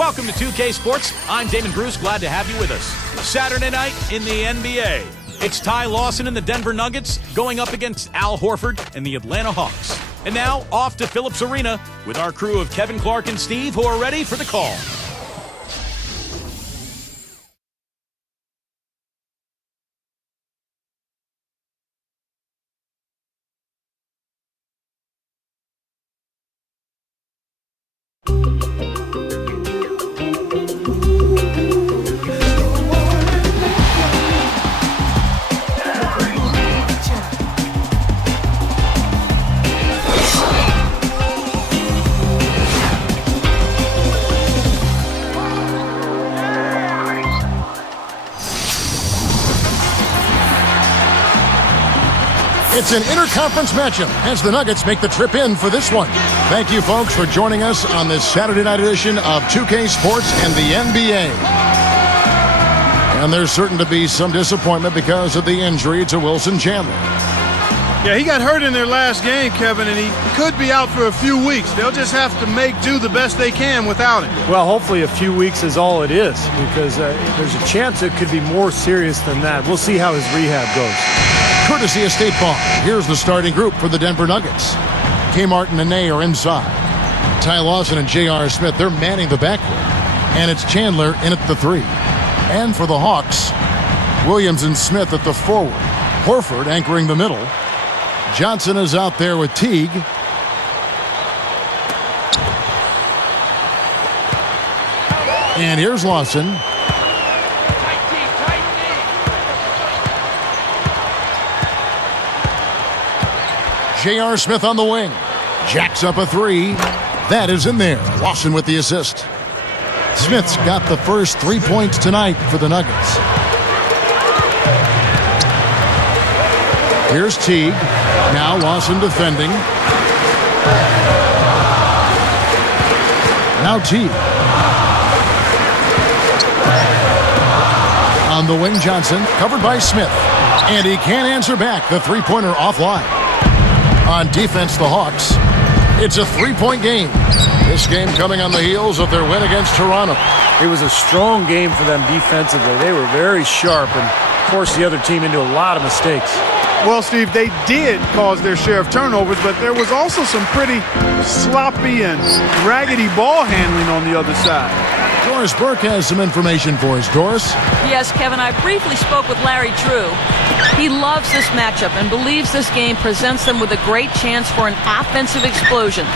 Welcome to 2K Sports. I'm Damon Bruce. Glad to have you with us. Saturday night in the NBA. It's Ty Lawson and the Denver Nuggets going up against Al Horford and the Atlanta Hawks. And now off to Phillips Arena with our crew of Kevin, Clark, and Steve, who are ready for the call. It's an interconference matchup as the Nuggets make the trip in for this one. Thank you, folks, for joining us on this Saturday night edition of 2K Sports and the NBA. And there's certain to be some disappointment because of the injury to Wilson Chandler. Yeah, he got hurt in their last game, Kevin, and he could be out for a few weeks. They'll just have to make do the best they can without him. Well, hopefully a few weeks is all it is, because there's a chance it could be more serious than that. We'll see how his rehab goes. Courtesy of State Farm, here's the starting group for the Denver Nuggets. K. Martin and Nene are inside. Ty Lawson and J.R. Smith, they're manning the backcourt. And it's Chandler in at the 3. And for the Hawks, Williams and Smith at the forward. Horford anchoring the middle. Johnson is out there with Teague. And here's Lawson. J.R. Smith on the wing. Jacks up a 3. That is in there. Lawson with the assist. Smith's got the first 3 points tonight for the Nuggets. Here's Teague. Now Lawson defending. Now Teague. On the wing, Johnson. Covered by Smith. And he can't answer back. The three-pointer offline. On defense, the Hawks. It's a 3-point game. This game coming on the heels of their win against Toronto. It was a strong game for them defensively. They were very sharp and forced the other team into a lot of mistakes. Well, Steve, they did cause their share of turnovers, but there was also some pretty sloppy and raggedy ball handling on the other side. Doris Burke has some information for us. Doris? Yes, Kevin, I briefly spoke with Larry Drew. He loves this matchup and believes this game presents them with a great chance for an offensive explosion.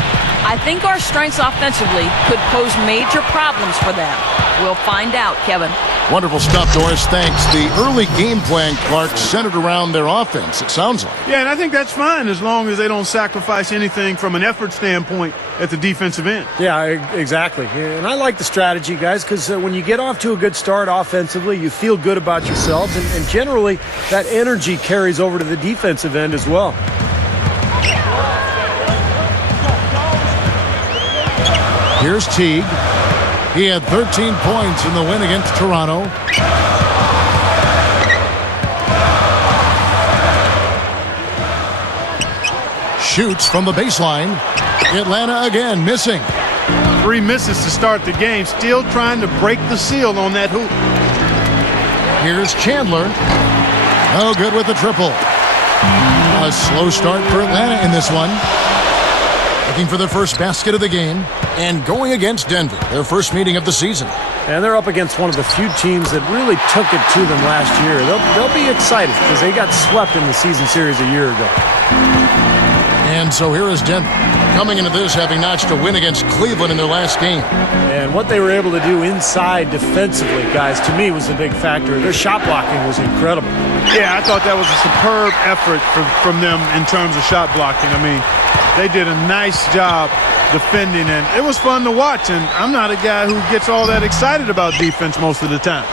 I think our strengths offensively could pose major problems for them. We'll find out, Kevin. Wonderful stuff, Doris. Thanks. The early game plan, Clark, centered around their offense, it sounds like. Yeah, and I think that's fine as long as they don't sacrifice anything from an effort standpoint at the defensive end. Yeah, exactly. And I like the strategy, guys, because when you get off to a good start offensively, you feel good about yourselves, and generally that energy carries over to the defensive end as well. Here's Teague. He had 13 points in the win against Toronto. Shoots from the baseline. Atlanta again missing. 3 misses to start the game. Still trying to break the seal on that hoop. Here's Chandler. No good with the triple. A slow start for Atlanta in this one. Looking for their first basket of the game and going against Denver, their first meeting of the season. And they're up against one of the few teams that really took it to them last year. They'll be excited because they got swept in the season series a year ago. And so here is Denver, coming into this having notched a win against Cleveland in their last game. And what they were able to do inside defensively, guys, to me was a big factor. Their shot blocking was incredible. Yeah, I thought that was a superb effort from them in terms of shot blocking. I mean, they did a nice job defending, and it was fun to watch. And I'm not a guy who gets all that excited about defense most of the time.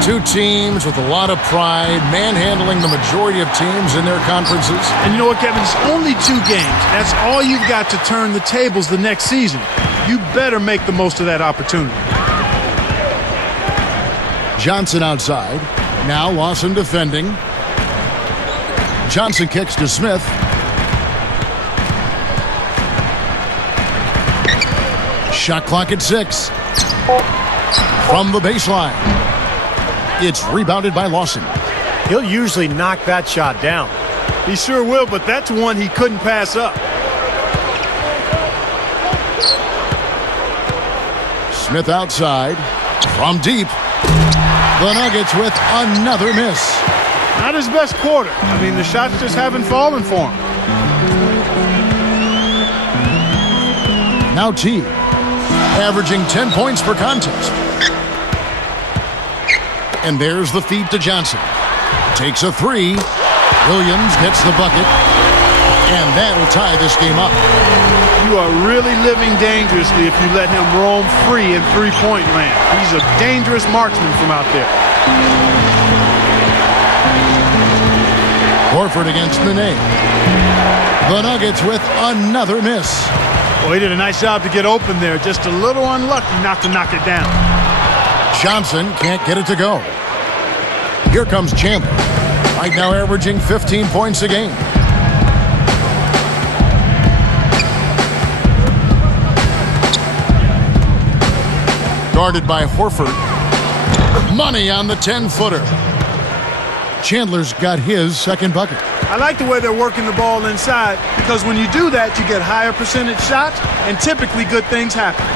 Two teams with a lot of pride, manhandling the majority of teams in their conferences. And you know what, Kevin? It's only 2 games. That's all you've got to turn the tables the next season. You better make the most of that opportunity. Johnson outside. Now Lawson defending. Johnson kicks to Smith. Shot clock at 6. From the baseline. It's rebounded by Lawson. He'll usually knock that shot down. He sure will, but that's one he couldn't pass up. Smith outside. From deep. The Nuggets with another miss. Not his best quarter. I mean, the shots just haven't fallen for him. Now T, averaging 10 points per contest. And there's the feed to Johnson. Takes a three. Williams gets the bucket. And that'll tie this game up. You are really living dangerously if you let him roam free in three-point land. He's a dangerous marksman from out there. Horford against Nene. The Nuggets with another miss. Well, he did a nice job to get open there. Just a little unlucky not to knock it down. Johnson can't get it to go. Here comes Chandler. Right now averaging 15 points a game. Guarded by Horford. Money on the 10-footer. Chandler's got his second bucket. I like the way they're working the ball inside because when you do that, you get higher percentage shots and typically good things happen.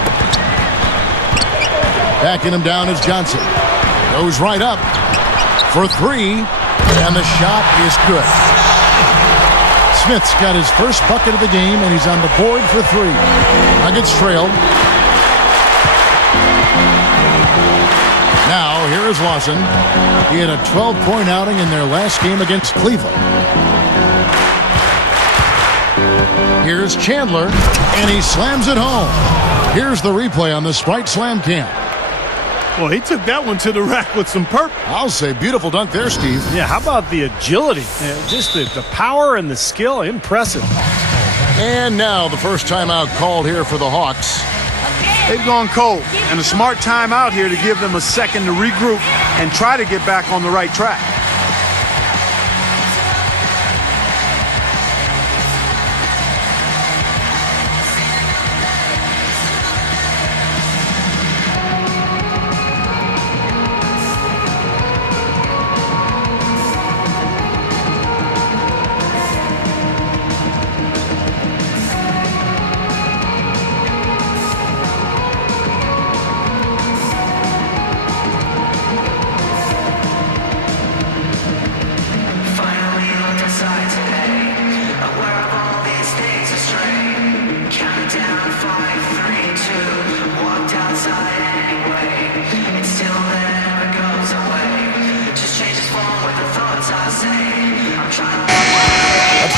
Backing him down is Johnson. Goes right up for three, and the shot is good. Smith's got his first bucket of the game, and he's on the board for three. Nuggets trail. Now, here is Lawson. He had a 12-point outing in their last game against Cleveland. Here's Chandler, and he slams it home. Here's the replay on the Sprite Slam Cam. Well, he took that one to the rack with some purpose. I'll say beautiful dunk there, Steve. Yeah, how about the agility? Just the power and the skill, impressive. And now the first timeout called here for the Hawks. They've gone cold, and a smart timeout here to give them a second to regroup and try to get back on the right track.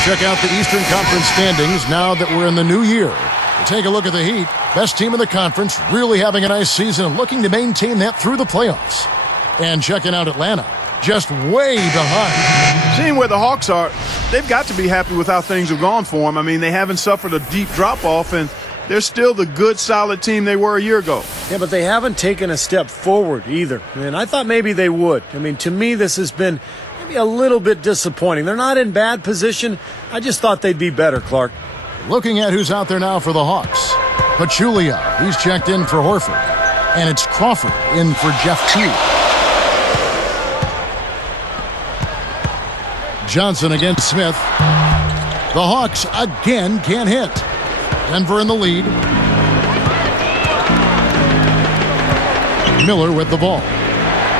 Check out the Eastern Conference standings now that we're in the new year. Take a look at the Heat. Best team in the conference, really having a nice season and looking to maintain that through the playoffs. And checking out Atlanta, just way behind. Seeing where the Hawks are, they've got to be happy with how things have gone for them. I mean, they haven't suffered a deep drop-off, and they're still the good, solid team they were a year ago. Yeah, but they haven't taken a step forward either. And I thought maybe they would. I mean, to me, this has been a little bit disappointing. They're not in bad position. I just thought they'd be better, Clark. Looking at who's out there now for the Hawks. Pachulia, he's checked in for Horford. And it's Crawford in for Jeff Teague. Johnson against Smith. The Hawks again can't hit. Denver in the lead. Miller with the ball.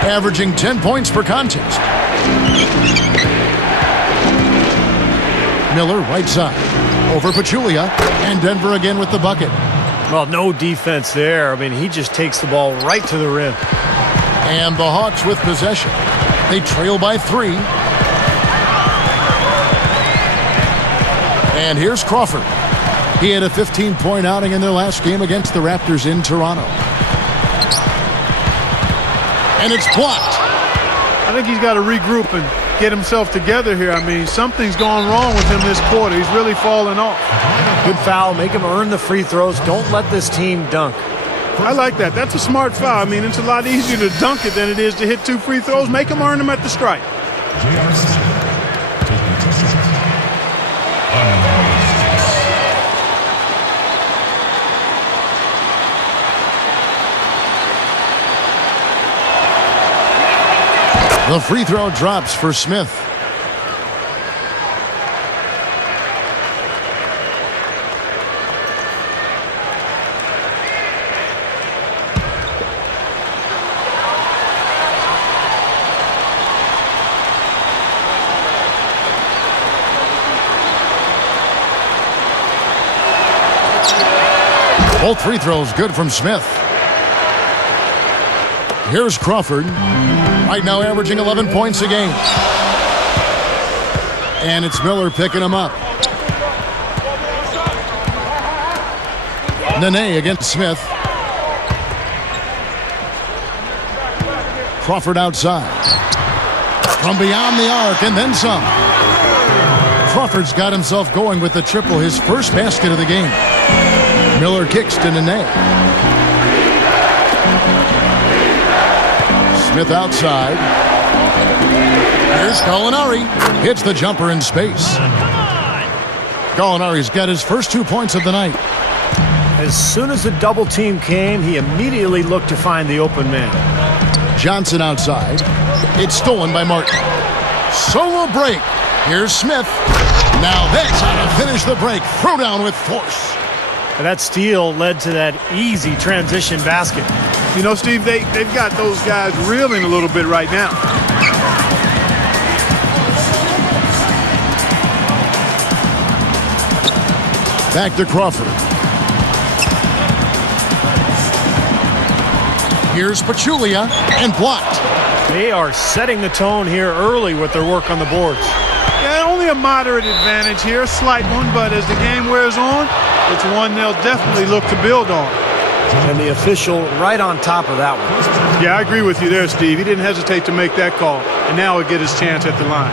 Averaging 10 points per contest. Miller right side over Pachulia, and Denver again with the bucket. Well, no defense there. I mean, he just takes the ball right to the rim. And the Hawks with possession. They trail by three. And here's Crawford. He had a 15-point outing in their last game against the Raptors in Toronto. And it's blocked. I think he's got to regroup and get himself together here. I mean, something's gone wrong with him this quarter. He's really fallen off. Good foul. Make him earn the free throws. Don't let this team dunk. I like that. That's a smart foul. I mean, it's a lot easier to dunk it than it is to hit two free throws. Make him earn them at the stripe. The free throw drops for Smith. Both free throws good from Smith. Here's Crawford. Right now averaging 11 points a game. And it's Miller picking him up. Nene against Smith. Crawford outside. From beyond the arc and then some. Crawford's got himself going with the triple, his first basket of the game. Miller kicks to Nene. Smith outside. Here's Gallinari. Hits the jumper in space. Gallinari's got his first 2 points of the night. As soon as the double team came, he immediately looked to find the open man. Johnson outside. It's stolen by Martin. Solo break. Here's Smith. Now that's how to finish the break. Throw down with force. That steal led to that easy transition basket. You know, Steve, they've got those guys reeling a little bit right now. Back to Crawford. Here's Pachulia and blocked. They are setting the tone here early with their work on the boards. Yeah, only a moderate advantage here, a slight one, but as the game wears on, it's one they'll definitely look to build on. And the official right on top of that one. Yeah, I agree with you there, Steve. He didn't hesitate to make that call, and now he'll get his chance at the line.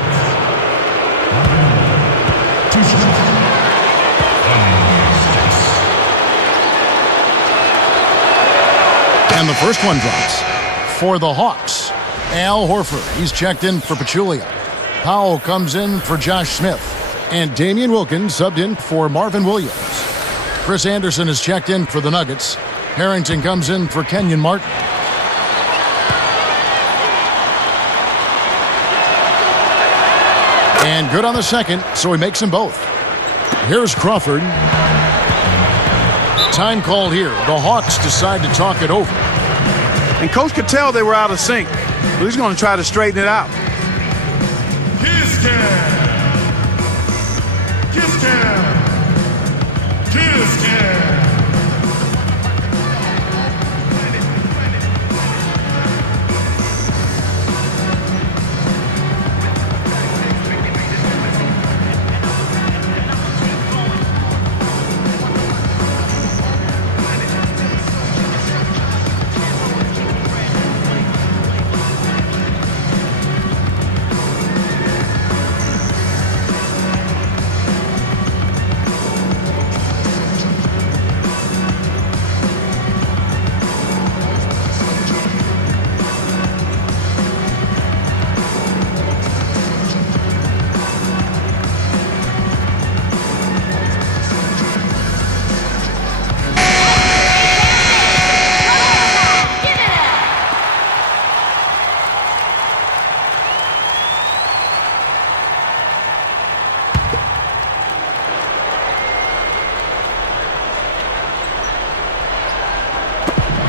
And the first one drops for the Hawks. Al Horford, he's checked in for Pachulia. Powell comes in for Josh Smith. And Damian Wilkins subbed in for Marvin Williams. Chris Anderson is checked in for the Nuggets. Harrington comes in for Kenyon Martin. And good on the second, so he makes them both. Here's Crawford. Time called here. The Hawks decide to talk it over. And Coach could tell they were out of sync, but he's going to try to straighten it out.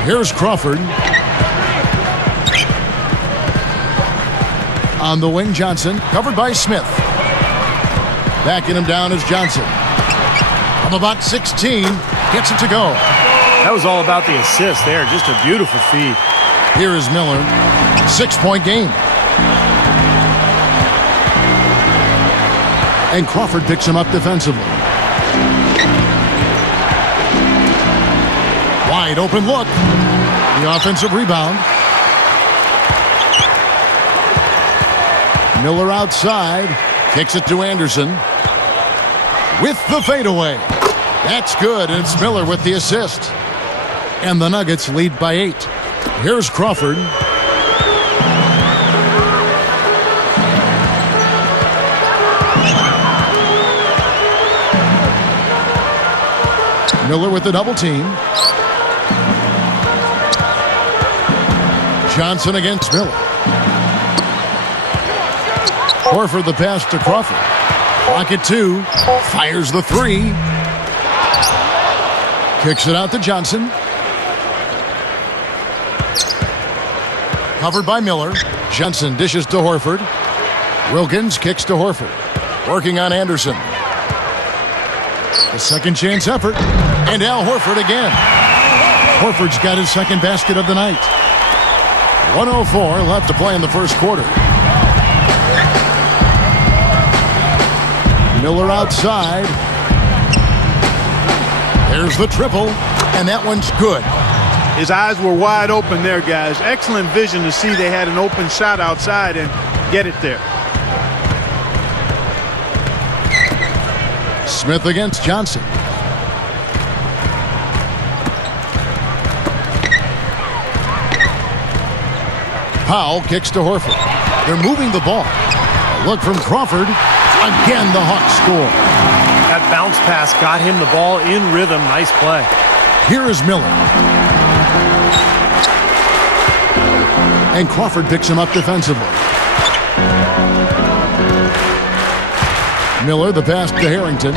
Here's Crawford. On the wing, Johnson, covered by Smith. Backing him down is Johnson. From about 16, gets it to go. That was all about the assist there. Just a beautiful feed. Here is Miller. 6-point game. And Crawford picks him up defensively. Wide open look. The offensive rebound. Miller outside. Kicks it to Anderson. With the fadeaway. That's good, and it's Miller with the assist. And the Nuggets lead by 8. Here's Crawford. Miller with the double team. Johnson against Miller. Horford the pass to Crawford. Clock at 2. Fires the 3. Kicks it out to Johnson. Covered by Miller. Johnson dishes to Horford. Wilkins kicks to Horford. Working on Anderson. The second chance effort. And Al Horford again. Horford's got his second basket of the night. 1:04 left to play in the first quarter. Miller outside. There's the triple, and that one's good. His eyes were wide open there, guys. Excellent vision to see they had an open shot outside and get it there. Smith against Johnson. Powell kicks to Horford. They're moving the ball. A look from Crawford. Again, the Hawks score. That bounce pass got him the ball in rhythm. Nice play. Here is Miller. And Crawford picks him up defensively. Miller, the pass to Harrington.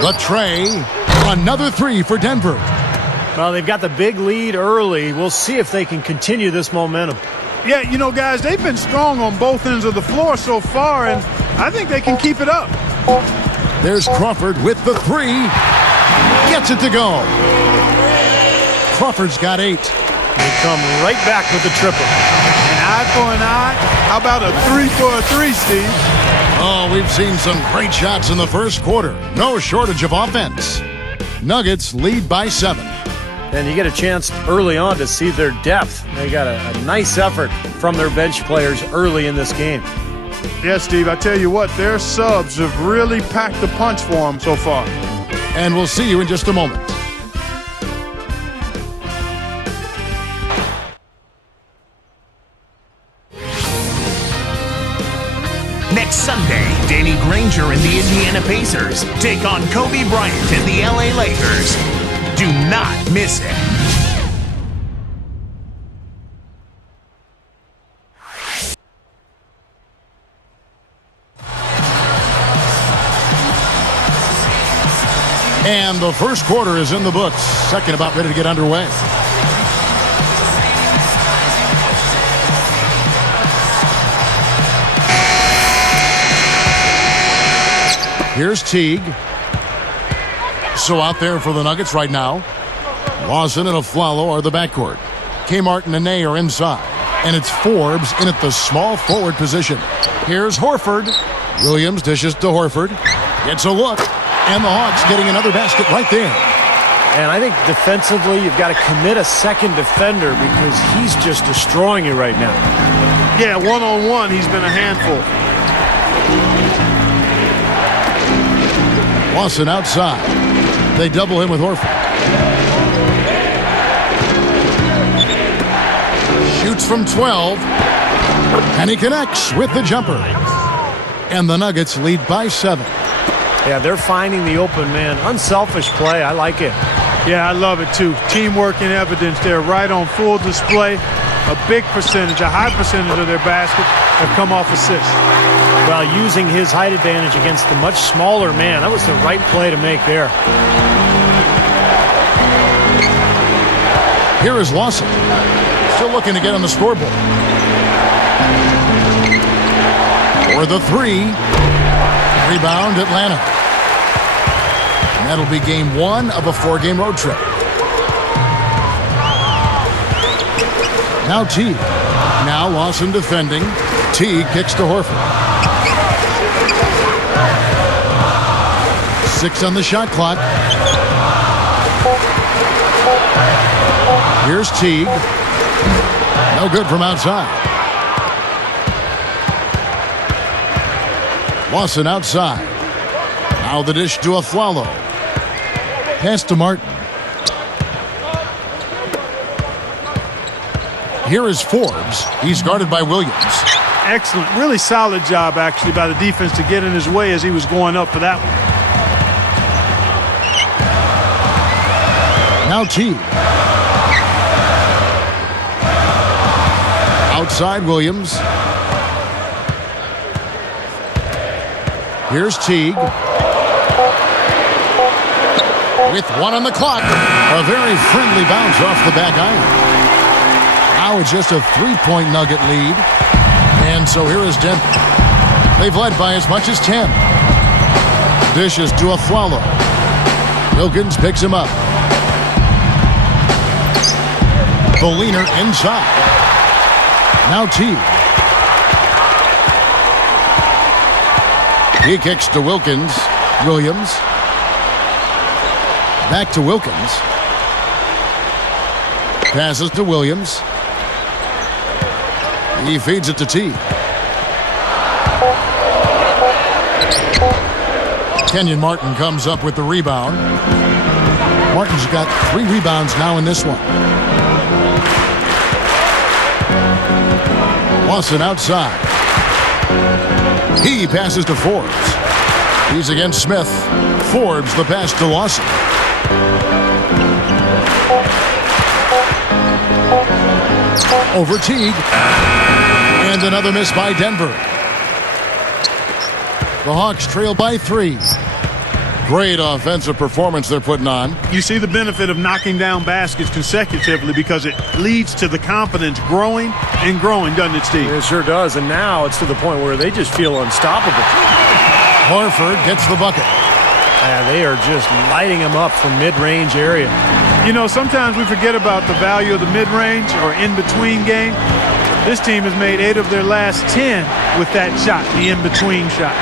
The tray. Another 3 for Denver. Well, they've got the big lead early. We'll see if they can continue this momentum. Yeah, you know, guys, they've been strong on both ends of the floor so far, and I think they can keep it up. There's Crawford with the 3. Gets it to go. Crawford's got 8. They come right back with the triple. An eye for an eye. How about a 3 for a 3, Steve? Oh, we've seen some great shots in the first quarter. No shortage of offense. Nuggets lead by 7. And you get a chance early on to see their depth. They got a nice effort from their bench players early in this game. Yeah, Steve, I tell you what, their subs have really packed the punch for them so far. And we'll see you in just a moment. Next Sunday, Danny Granger and the Indiana Pacers take on Kobe Bryant and the LA Lakers. Do not miss it. And the first quarter is in the books. Second about ready to get underway. Here's Teague. So out there for the Nuggets right now. Lawson and Aflalo are the backcourt. Kmart and Nene are inside. And it's Forbes in at the small forward position. Here's Horford. Williams dishes to Horford. Gets a look. And the Hawks getting another basket right there. And I think defensively, you've got to commit a second defender because he's just destroying you right now. Yeah, one-on-one, he's been a handful. Lawson outside. They double him with Horford. Shoots from 12. And he connects with the jumper. And the Nuggets lead by 7. Yeah, they're finding the open man. Unselfish play. I like it. Yeah, I love it too. Teamwork in evidence there, right on full display. A big percentage, a high percentage of their baskets have come off assists. Well, using his height advantage against the much smaller man, that was the right play to make there. Here is Lawson. Still looking to get on the scoreboard. For the 3. Rebound, Atlanta. And that'll be game 1 of a 4-game road trip. Now Teague. Now Lawson defending. Teague kicks to Horford. 6 on the shot clock. Here's Teague. No good from outside. Lawson outside. Now the dish to Aflalo. Pass to Martin. Here is Forbes. He's guarded by Williams. Excellent, really solid job actually by the defense to get in his way as he was going up for that one. Now Teague. Outside Williams. Here's Teague. With one on the clock. A very friendly bounce off the back iron. Now it's just a 3-point Nugget lead. And so here is Denver. They've led by as much as 10. Dishes to Afflalo. Wilkins picks him up. The leaner inside. Now Teague. He kicks to Wilkins. Williams. Back to Wilkins. Passes to Williams. He feeds it to Teague. Kenyon Martin comes up with the rebound. Martin's got 3 rebounds now in this one. Lawson outside. He passes to Forbes. He's against Smith. Forbes the pass to Lawson. Over Teague. And another miss by Denver. The Hawks trail by 3. Great offensive performance they're putting on. You see the benefit of knocking down baskets consecutively because it leads to the confidence growing and growing, doesn't it, Steve? It sure does, and now it's to the point where they just feel unstoppable. Horford gets the bucket. Yeah, they are just lighting him up from mid-range area. You know, sometimes we forget about the value of the mid-range or in-between game. This team has made 8 of their last 10 with that shot, the in-between shot.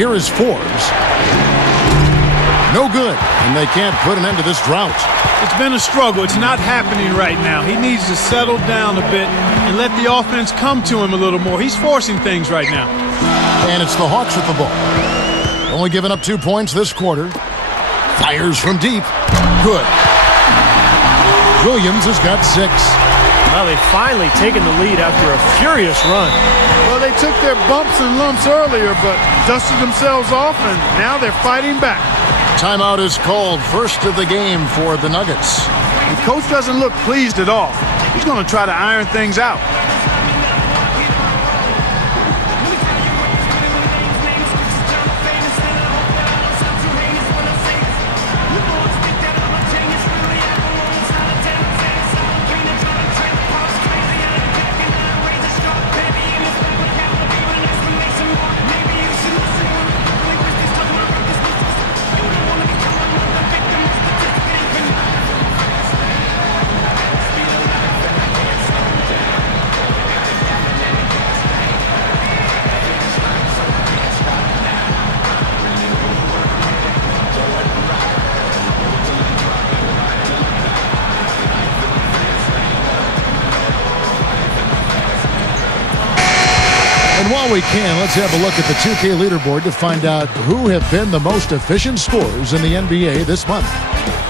Here is Forbes. No good, and they can't put an end to this drought. It's been a struggle. It's not happening right now. He needs to settle down a bit and let the offense come to him a little more. He's forcing things right now. And it's the Hawks with the ball. Only giving up 2 points this quarter. Fires from deep. Good. Williams has got 6. Well, they've finally taken the lead after a furious run. Well, they took their bumps and lumps earlier, but dusted themselves off, and now they're fighting back. Timeout is called. First of the game for the Nuggets. The coach doesn't look pleased at all. He's going to try to iron things out. While we can, let's have a look at the 2K leaderboard to find out who have been the most efficient scorers in the NBA this month.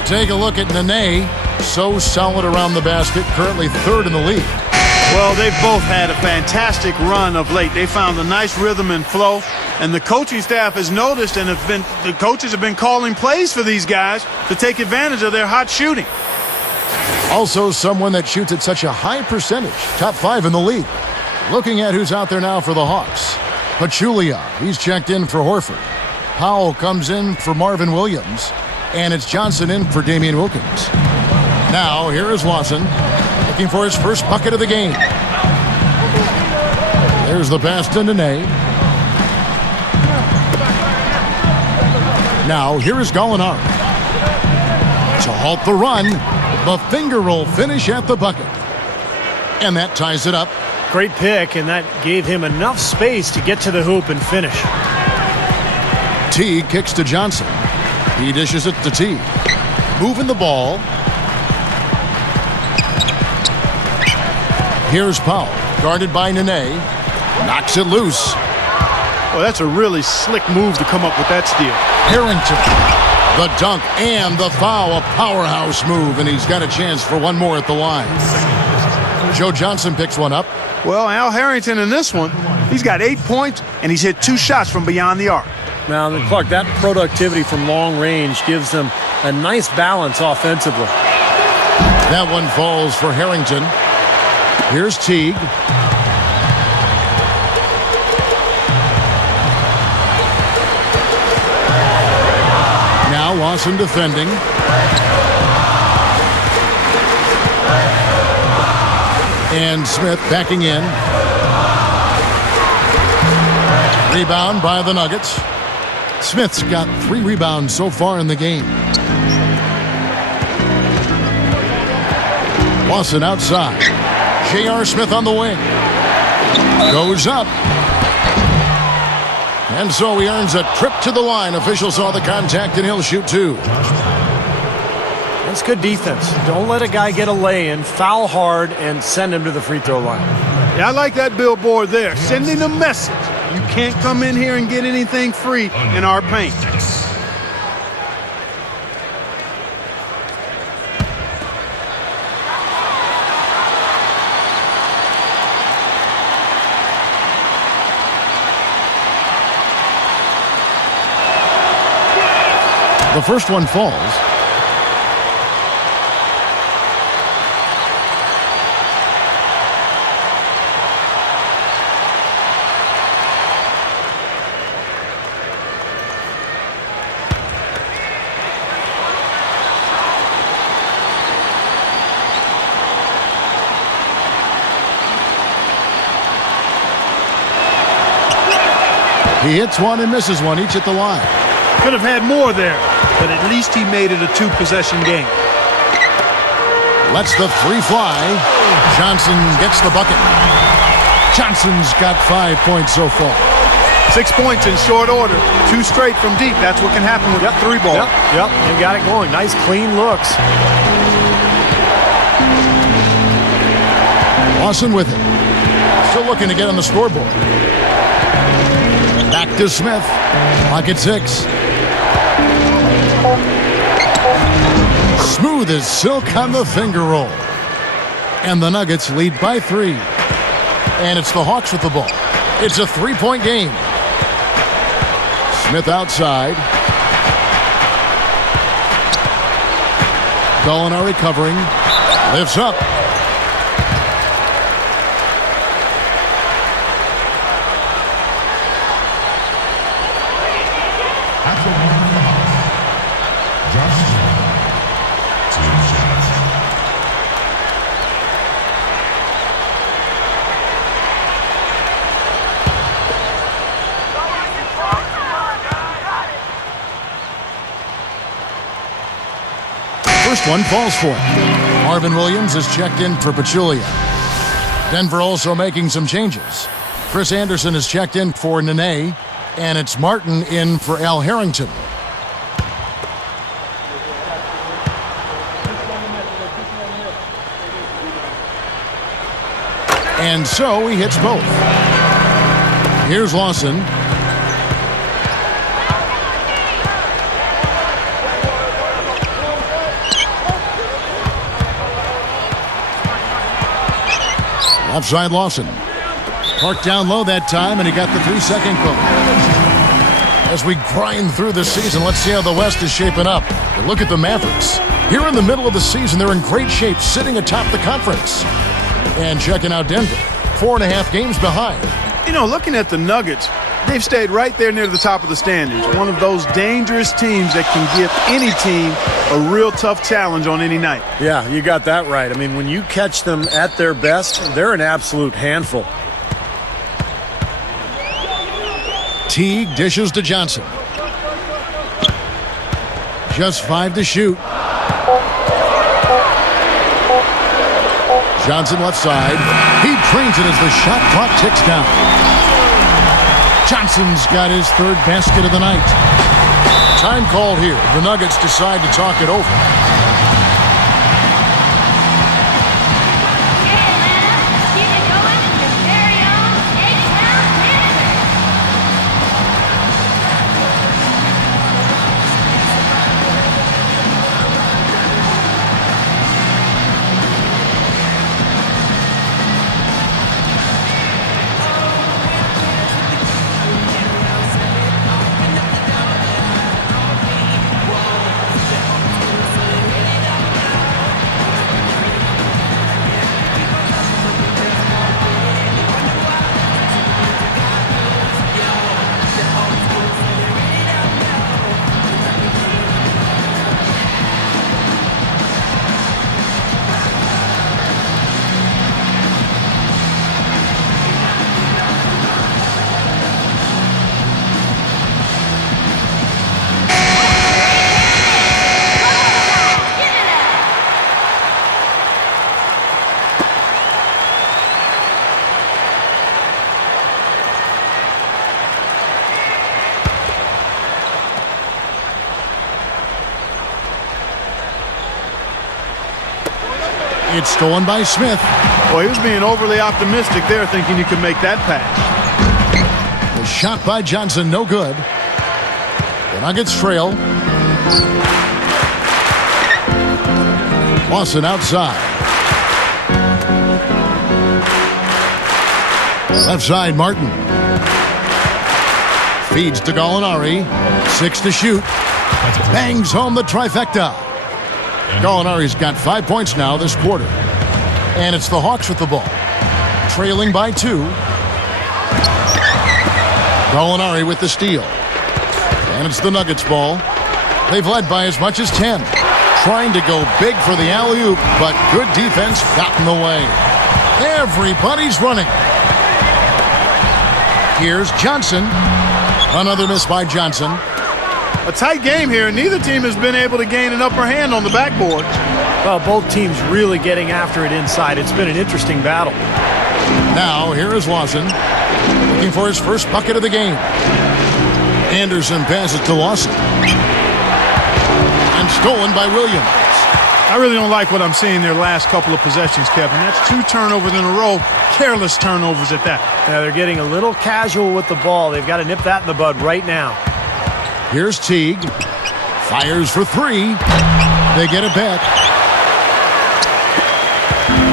Take a look at Nene, so solid around the basket, currently 3rd in the league. Well, they've both had a fantastic run of late. They found a nice rhythm and flow, and the coaching staff has noticed, and the coaches have been calling plays for these guys to take advantage of their hot shooting. Also, someone that shoots at such a high percentage, top 5 in the league. Looking at who's out there now for the Hawks. Pachulia, he's checked in for Horford. Powell comes in for Marvin Williams. And it's Johnson in for Damian Wilkins. Now, here is Lawson, looking for his first bucket of the game. There's the pass to Nene. Now, here is Gallinari. To halt the run, the finger roll finish at the bucket. And that ties it up. Great pick, and that gave him enough space to get to the hoop and finish. Teague kicks to Johnson. He dishes it to Teague. Moving the ball. Here's Powell, guarded by Nene. Knocks it loose. Well, that's a really slick move to come up with that steal. Harrington, the dunk and the foul, a powerhouse move, and he's got a chance for one more at the line. Joe Johnson picks one up. Well, Al Harrington in this one, he's got 8 points, and he's hit 2 shots from beyond the arc. Now, Clark, that productivity from long range gives them a nice balance offensively. That one falls for Harrington. Here's Teague. Now Lawson defending. And Smith backing in. Rebound by the Nuggets. Smith's got 3 rebounds so far in the game. Lawson outside. J.R. Smith on the wing. Goes up. And so he earns a trip to the line. Officials saw the contact and he'll shoot 2. That's good defense. Don't let a guy get a lay-in, foul hard, and send him to the free throw line. Yeah, I like that billboard there, sending a message. You can't come in here and get anything free in our paint. The first one falls. He hits one and misses one, each at the line. Could have had more there, but at least he made it a 2-possession game. Lets the 3 fly. Johnson gets the bucket. Johnson's got 5 points so far. 6 points in short order. 2 straight from deep. That's what can happen with the 3 ball. Yep, they got it going. Nice, clean looks. Lawson with it. Still looking to get on the scoreboard. Back to Smith. Clock at 6. Smooth as silk on the finger roll. And the Nuggets lead by 3. And it's the Hawks with the ball. It's a 3-point game. Smith outside. Gallinari covering. Lifts up. First one falls for him. Marvin Williams is checked in for Pachulia. Denver also making some changes. Chris Anderson is checked in for Nene, and it's Martin in for Al Harrington. And so he hits both. Here's Lawson. Offside Lawson. Parked down low that time, and he got the 3-second goal. As we grind through the season, let's see how the West is shaping up. But look at the Mavericks. Here in the middle of the season, they're in great shape, sitting atop the conference. And checking out Denver, 4.5 games behind. You know, looking at the Nuggets, they've stayed right there near the top of the standings. One of those dangerous teams that can give any team a real tough challenge on any night. Yeah, you got that right. I mean, when you catch them at their best, they're an absolute handful. Teague dishes to Johnson. Just 5 to shoot. Johnson left side. He trains it as the shot clock ticks down. Johnson's got his 3rd basket of the night. Time called here. The Nuggets decide to talk it over. It's stolen by Smith. Well, he was being overly optimistic there, thinking you could make that pass. The shot by Johnson, no good. The Nuggets trail. Lawson outside. Left side, Martin. Feeds to Gallinari. 6 to shoot. Bangs home the trifecta. Gallinari's got 5 points now this quarter. And it's the Hawks with the ball. Trailing by 2. Gallinari with the steal. And it's the Nuggets ball. They've led by as much as 10. Trying to go big for the alley-oop, but good defense got in the way. Everybody's running. Here's Johnson. Another miss by Johnson. A tight game here, and neither team has been able to gain an upper hand on the backboard. Well, both teams really getting after it inside. It's been an interesting battle. Now, here is Lawson. Looking for his first bucket of the game. Anderson passes to Lawson. And stolen by Williams. I really don't like what I'm seeing their last couple of possessions, Kevin. That's 2 turnovers in a row. Careless turnovers at that. Yeah, they're getting a little casual with the ball. They've got to nip that in the bud right now. Here's Teague. Fires for 3. They get it back.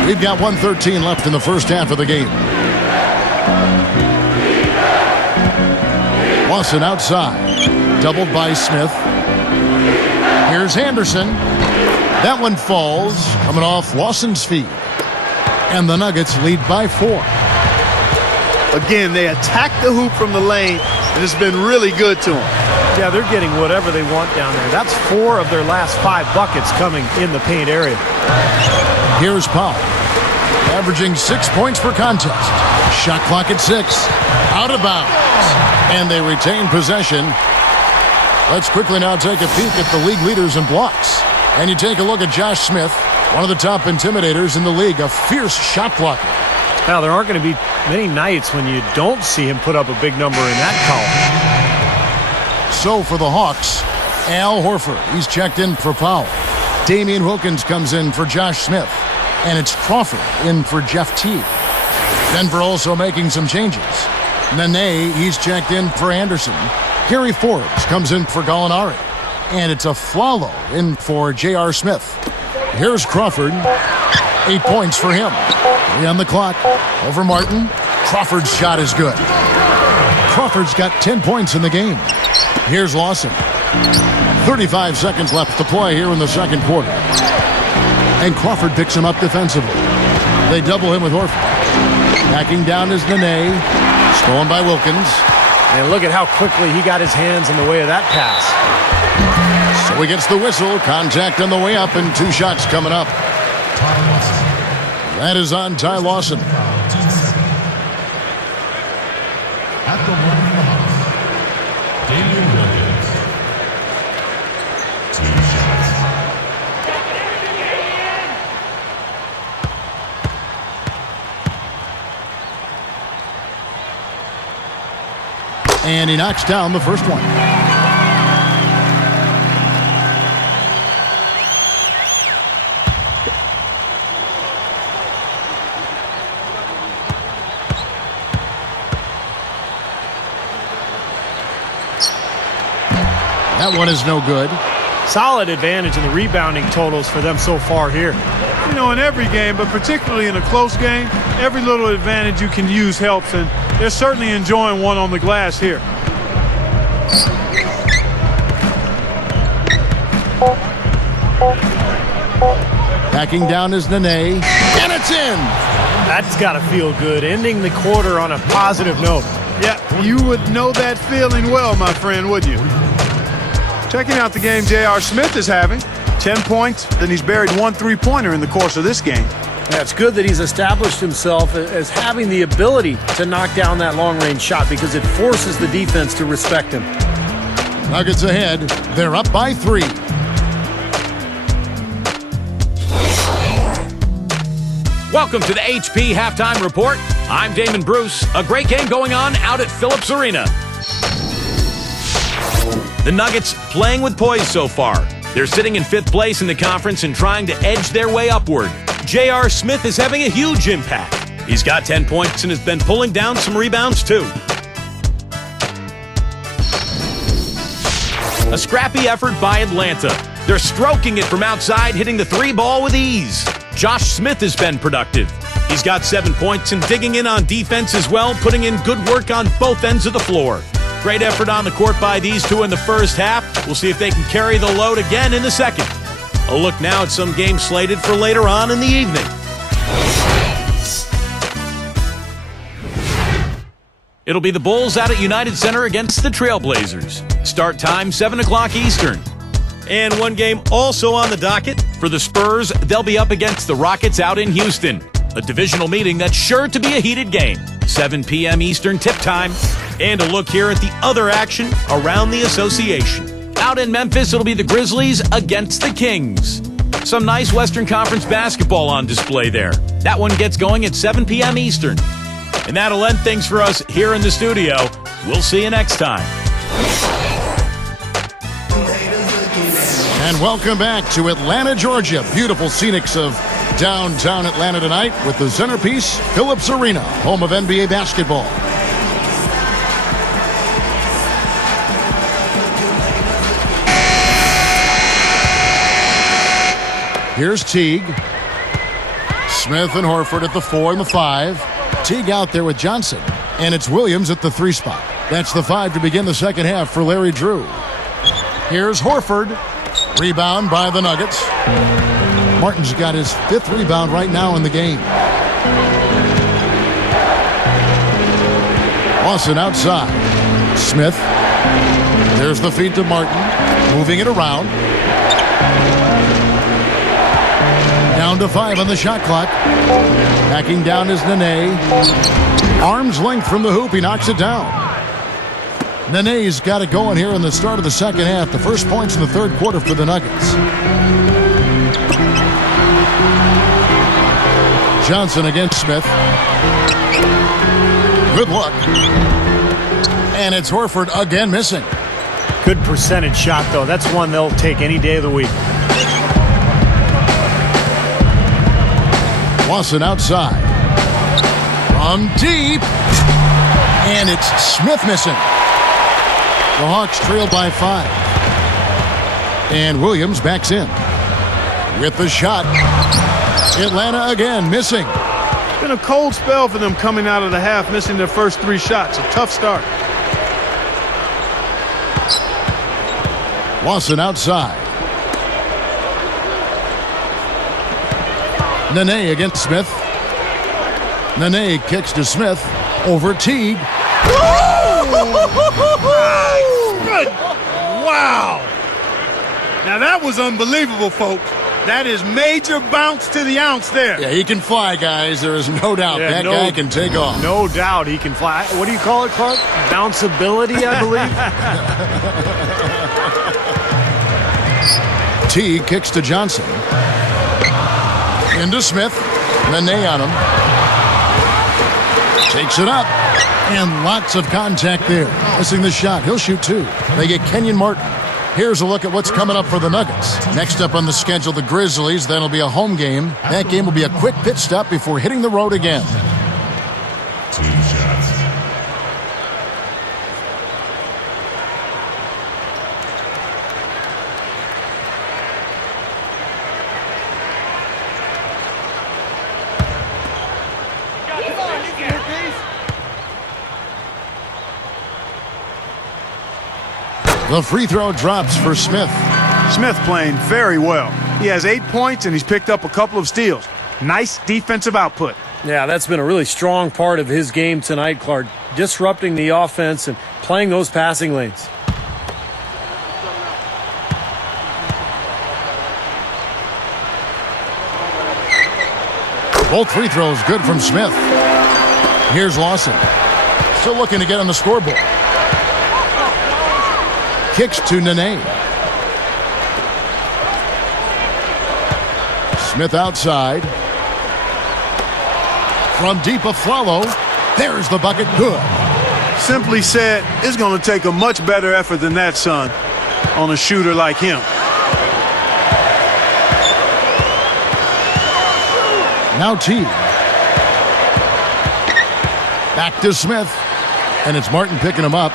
We've got 1:13 left in the first half of the game. Lawson outside. Doubled by Smith. Here's Anderson. That one falls, coming off Lawson's feet. And the Nuggets lead by 4. Again, they attack the hoop from the lane, and it's been really good to them. Yeah, they're getting whatever they want down there. That's 4 of their last 5 buckets coming in the paint area. Here's Powell, averaging 6 points per contest. Shot clock at 6. Out of bounds. And they retain possession. Let's quickly now take a peek at the league leaders in blocks. And you take a look at Josh Smith, one of the top intimidators in the league, a fierce shot blocker. Now, there aren't going to be many nights when you don't see him put up a big number in that column. So for the Hawks, Al Horford, he's checked in for Powell. Damian Wilkins comes in for Josh Smith. And it's Crawford in for Jeff Teague. Denver also making some changes. Nene, he's checked in for Anderson. Gary Forbes comes in for Gallinari. And it's a Flalo in for J.R. Smith. Here's Crawford. 8 points for him. 3 on the clock. Over Martin. Crawford's shot is good. Crawford's got 10 points in the game. Here's Lawson. 35 seconds left to play here in the second quarter. And Crawford picks him up defensively. They double him with Horford. Backing down is Nene. Stolen by Wilkins. And look at how quickly he got his hands in the way of that pass. So he gets the whistle. Contact on the way up and 2 shots coming up. That is on Ty Lawson. At the line of the Hawks, Damian Williams. 2 shots. And he knocks down the first one. That one is no good. Solid advantage in the rebounding totals for them so far here. You know, in every game, but particularly in a close game, every little advantage you can use helps, and they're certainly enjoying one on the glass here. Backing down is Nene, and it's in! That's got to feel good, ending the quarter on a positive note. Yeah, you would know that feeling well, my friend, wouldn't you? Checking out the game J.R. Smith is having. 10 points, then he's buried 1 3-pointer in the course of this game. Yeah, it's good that he's established himself as having the ability to knock down that long-range shot because it forces the defense to respect him. Nuggets ahead. They're up by 3. Welcome to the HP Halftime Report. I'm Damon Bruce. A great game going on out at Phillips Arena. The Nuggets playing with poise so far. They're sitting in 5th place in the conference and trying to edge their way upward. J.R. Smith is having a huge impact. He's got 10 points and has been pulling down some rebounds, too. A scrappy effort by Atlanta. They're stroking it from outside, hitting the three ball with ease. Josh Smith has been productive. He's got 7 points and digging in on defense as well, putting in good work on both ends of the floor. Great effort on the court by these two in the first half. We'll see if they can carry the load again in the second. A look now at some games slated for later on in the evening. It'll be the Bulls out at United Center against the Trailblazers. Start time 7 o'clock Eastern. And one game also on the docket for the Spurs. They'll be up against the Rockets out in Houston. A divisional meeting that's sure to be a heated game. 7 p.m. Eastern tip time. And a look here at the other action around the association. Out in Memphis, it'll be the Grizzlies against the Kings. Some nice Western Conference basketball on display there. That one gets going at 7 p.m. Eastern. And that'll end things for us here in the studio. We'll see you next time. And welcome back to Atlanta, Georgia. Beautiful scenics of downtown Atlanta tonight with the centerpiece, Phillips Arena, home of NBA basketball. Here's Teague. Smith and Horford at the 4 and the 5. Teague out there with Johnson. And it's Williams at the 3 spot. That's the 5 to begin the second half for Larry Drew. Here's Horford. Rebound by the Nuggets. Martin's got his 5th rebound right now in the game. Lawson outside. Smith. There's the feed to Martin. Moving it around. Down to 5 on the shot clock. Backing down is Nene. Arm's length from the hoop. He knocks it down. Nene's got it going here in the start of the second half. The first points in the third quarter for the Nuggets. Johnson against Smith. Good look. And it's Horford again missing. Good percentage shot, though. That's one they'll take any day of the week. Lawson outside. From deep. And it's Smith missing. The Hawks trail by 5. And Williams backs in. With the shot. Atlanta again missing. It's been a cold spell for them coming out of the half, missing their first 3 shots. A tough start. Lawson outside. Nene against Smith. Nene kicks to Smith. Over Teague. Good. Wow. Now that was unbelievable, folks. That is major bounce to the ounce there. Yeah, he can fly, guys. There is no doubt. That guy can take off. No doubt he can fly. What do you call it, Clark? Bounceability, I believe. Teague kicks to Johnson. Into Smith. Nene on him. Takes it up. And lots of contact there. Missing the shot. He'll shoot 2. They get Kenyon Martin. Here's a look at what's coming up for the Nuggets. Next up on the schedule, the Grizzlies. That'll be a home game. That game will be a quick pit stop before hitting the road again. 2 shots. The free throw drops for Smith. Smith playing very well. He has 8 points and he's picked up a couple of steals. Nice defensive output. Yeah, that's been a really strong part of his game tonight, Clark. Disrupting the offense and playing those passing lanes. Both free throws good from Smith. Here's Lawson. Still looking to get on the scoreboard. Kicks to Nene. Smith outside. From deep Aflalo. There's the bucket. Good. Simply said, it's going to take a much better effort than that, son, on a shooter like him. Now Teague. Back to Smith. And it's Martin picking him up.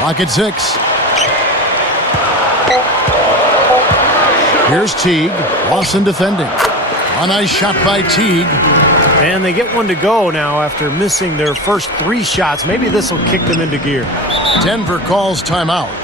Clock at 6. Here's Teague. Lawson defending. A nice shot by Teague. And they get one to go now after missing their first 3 shots. Maybe this will kick them into gear. Denver calls timeout.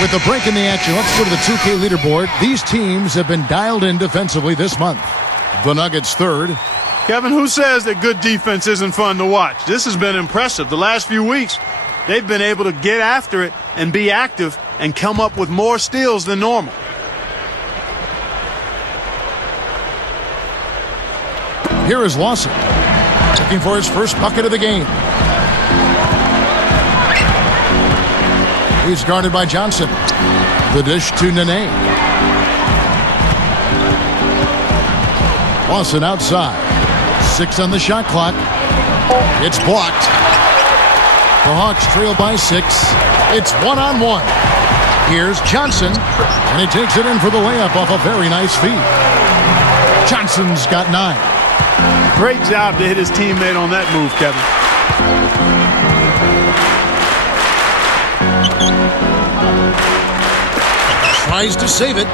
With the break in the action, let's go to the 2K leaderboard. These teams have been dialed in defensively this month. The Nuggets third. Kevin, who says that good defense isn't fun to watch? This has been impressive. The last few weeks, they've been able to get after it and be active and come up with more steals than normal. Here is Lawson, looking for his first bucket of the game. He's guarded by Johnson. The dish to Nene. Lawson outside. 6 on the shot clock. It's blocked. The Hawks trail by 6. It's 1-on-1. Here's Johnson, and he takes it in for the layup off a very nice feed. Johnson's got 9. Great job to hit his teammate on that move, Kevin. Tries to save it.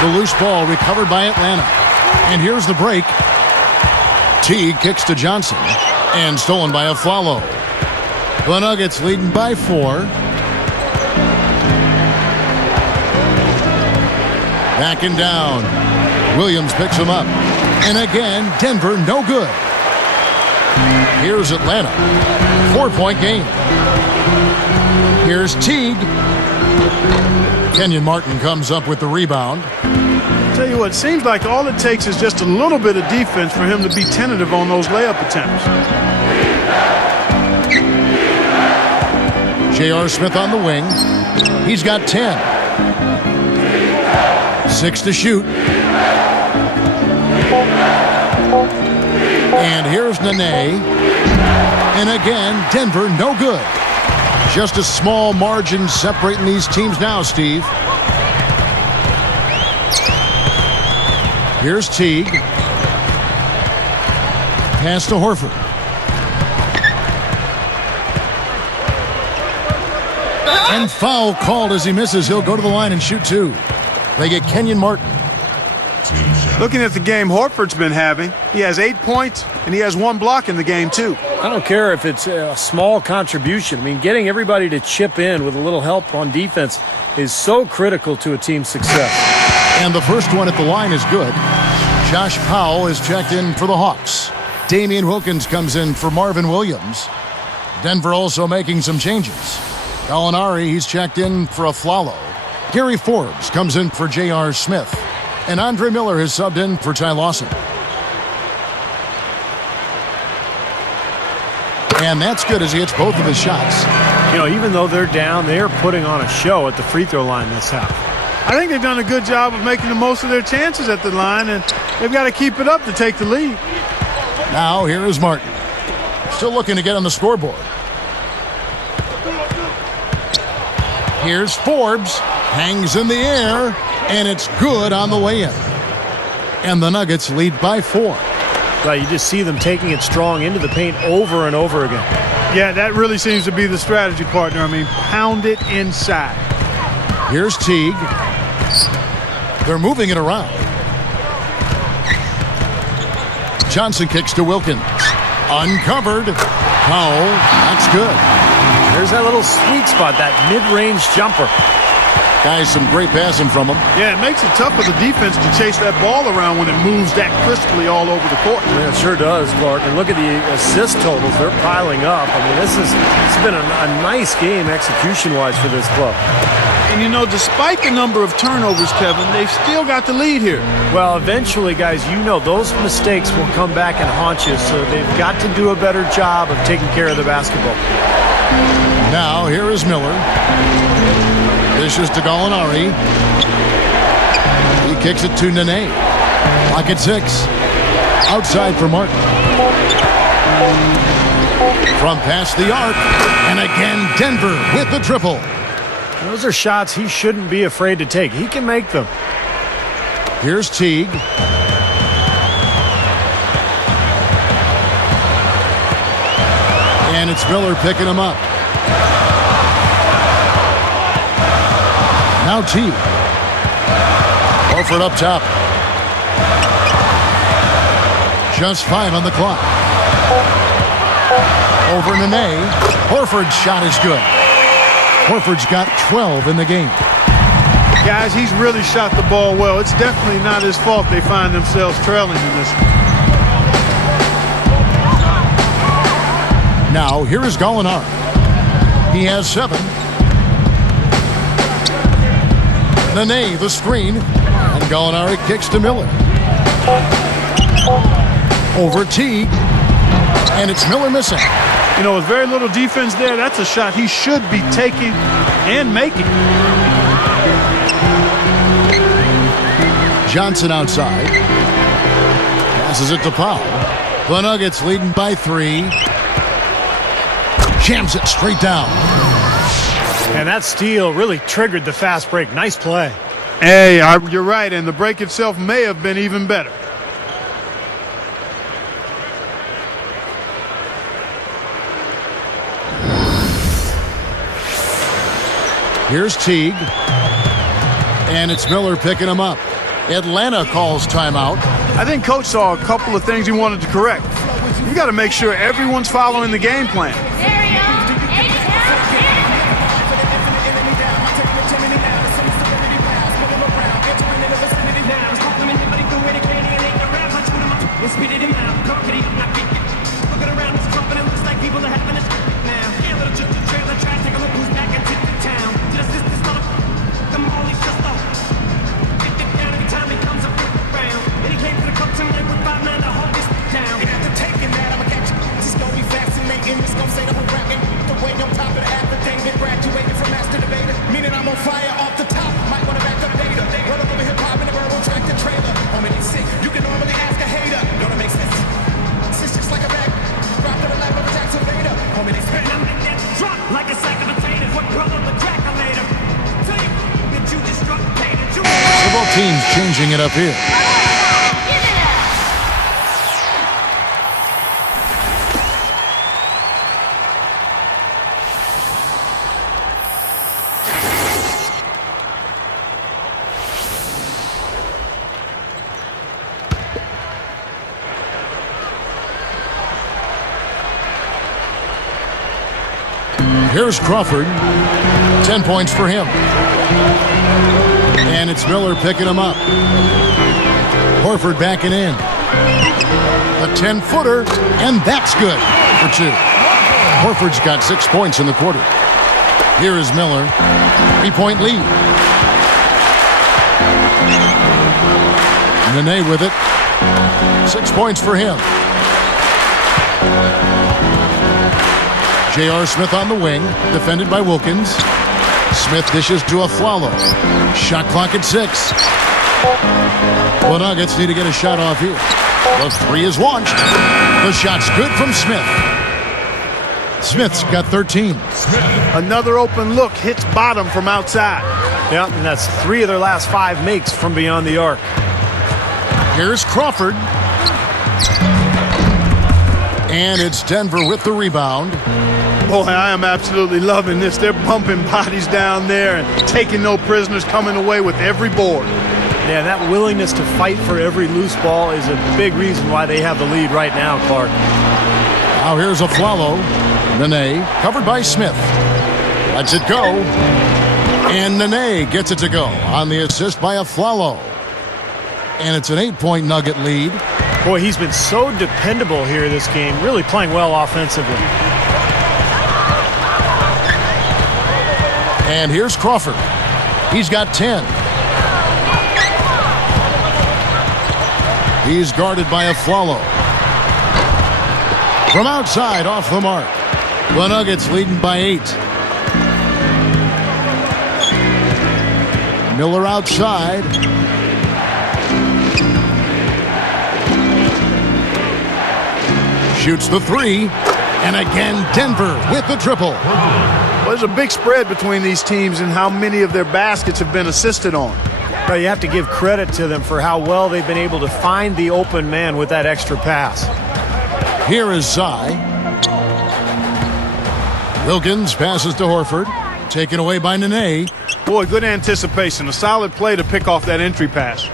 The loose ball recovered by Atlanta. And here's the break. Teague kicks to Johnson. And stolen by Aflalo. The Nuggets leading by 4. Backing down. Williams picks him up. And again, Denver no good. Here's Atlanta. 4-point game. Here's Teague. Kenyon Martin comes up with the rebound. Tell you what, seems like all it takes is just a little bit of defense for him to be tentative on those layup attempts. J.R. Smith on the wing. He's got 10. 6 to shoot. And here's Nene. And again, Denver no good. Just a small margin separating these teams now, Steve. Here's Teague. Pass to Horford. And foul called as he misses. He'll go to the line and shoot 2. They get Kenyon Martin. Looking at the game Horford's been having, he has 8 points, and he has 1 block in the game, too. I don't care if it's a small contribution. I mean, getting everybody to chip in with a little help on defense is so critical to a team's success. And the first one at the line is good. Josh Powell is checked in for the Hawks. Damian Wilkins comes in for Marvin Williams. Denver also making some changes. Gallinari, he's checked in for Aflalo. Gary Forbes comes in for J.R. Smith. And Andre Miller has subbed in for Ty Lawson. And that's good as he hits both of his shots. You know, even though they're down, they're putting on a show at the free throw line this half. I think they've done a good job of making the most of their chances at the line, and they've got to keep it up to take the lead. Now here is Martin. Still looking to get on the scoreboard. Here's Forbes. Hangs in the air, and it's good on the way in. And the Nuggets lead by 4. Right, you just see them taking it strong into the paint over and over again. Yeah, that really seems to be the strategy, partner. I mean, pound it inside. Here's Teague. They're moving it around. Johnson kicks to Wilkins. Uncovered. Powell. That's good. There's that little sweet spot, that mid-range jumper. Guys, some great passing from him. Yeah, it makes it tough for the defense to chase that ball around when it moves that crisply all over the court. Yeah, it sure does, Clark. And look at the assist totals. They're piling up. I mean, it's been a nice game execution-wise for this club. And, you know, despite the number of turnovers, Kevin, they've still got the lead here. Well, eventually, guys, you know those mistakes will come back and haunt you, so they've got to do a better job of taking care of the basketball. Now, here is Miller. Dishes to Gallinari. He kicks it to Nene. Clock at 6. Outside for Martin. From past the arc. And again, Denver with the triple. Those are shots he shouldn't be afraid to take. He can make them. Here's Teague. And it's Miller picking him up. Now Teague. Horford up top. Just 5 on the clock. Over Nene. Horford's shot is good. Horford's got 12 in the game. Guys, he's really shot the ball well. It's definitely not his fault they find themselves trailing in this. Now, here is Gallinari. He has 7. Nene, the screen. And Gallinari kicks to Miller. Over Teague. And it's Miller missing. You know, with very little defense there, that's a shot he should be taking and making. Johnson outside. Passes it to Powell. The Nuggets leading by 3. Jams it straight down. And that steal really triggered the fast break. Nice play. Hey, you're right, and the break itself may have been even better. Here's Teague. And it's Miller picking him up. Atlanta calls timeout. I think Coach saw a couple of things he wanted to correct. You got to make sure everyone's following the game plan. Teams changing it up here. Here's Crawford. 10 points for him. And it's Miller picking him up. Horford backing in. A 10-footer, and that's good for 2. Horford's got 6 points in the quarter. Here is Miller. 3-point lead. Nene with it. 6 points for him. J.R. Smith on the wing, defended by Wilkins. Smith dishes to Afflalo. Shot clock at 6. The Nuggets need to get a shot off here. The 3 is launched. The shot's good from Smith. Smith's got 13. Another open look hits bottom from outside. Yep, and that's 3 of their last 5 makes from beyond the arc. Here's Crawford. And it's Denver with the rebound. Boy, I am absolutely loving this. They're bumping bodies down there and taking no prisoners, coming away with every board. Yeah, that willingness to fight for every loose ball is a big reason why they have the lead right now, Clark. Now here's a Flalo. Nene, covered by Smith. Lets it go. And Nene gets it to go on the assist by Flalo. And it's an 8-point Nugget lead. Boy, he's been so dependable here this game, really playing well offensively. And here's Crawford. He's got 10. He's guarded by Flalo. From outside, off the mark. The Nuggets leading by 8. Miller outside. Shoots the 3. And again, Denver with the triple. Well, there's a big spread between these teams and how many of their baskets have been assisted on. But you have to give credit to them for how well they've been able to find the open man with that extra pass. Here is Zy. Wilkins passes to Horford. Taken away by Nene. Boy, good anticipation. A solid play to pick off that entry pass.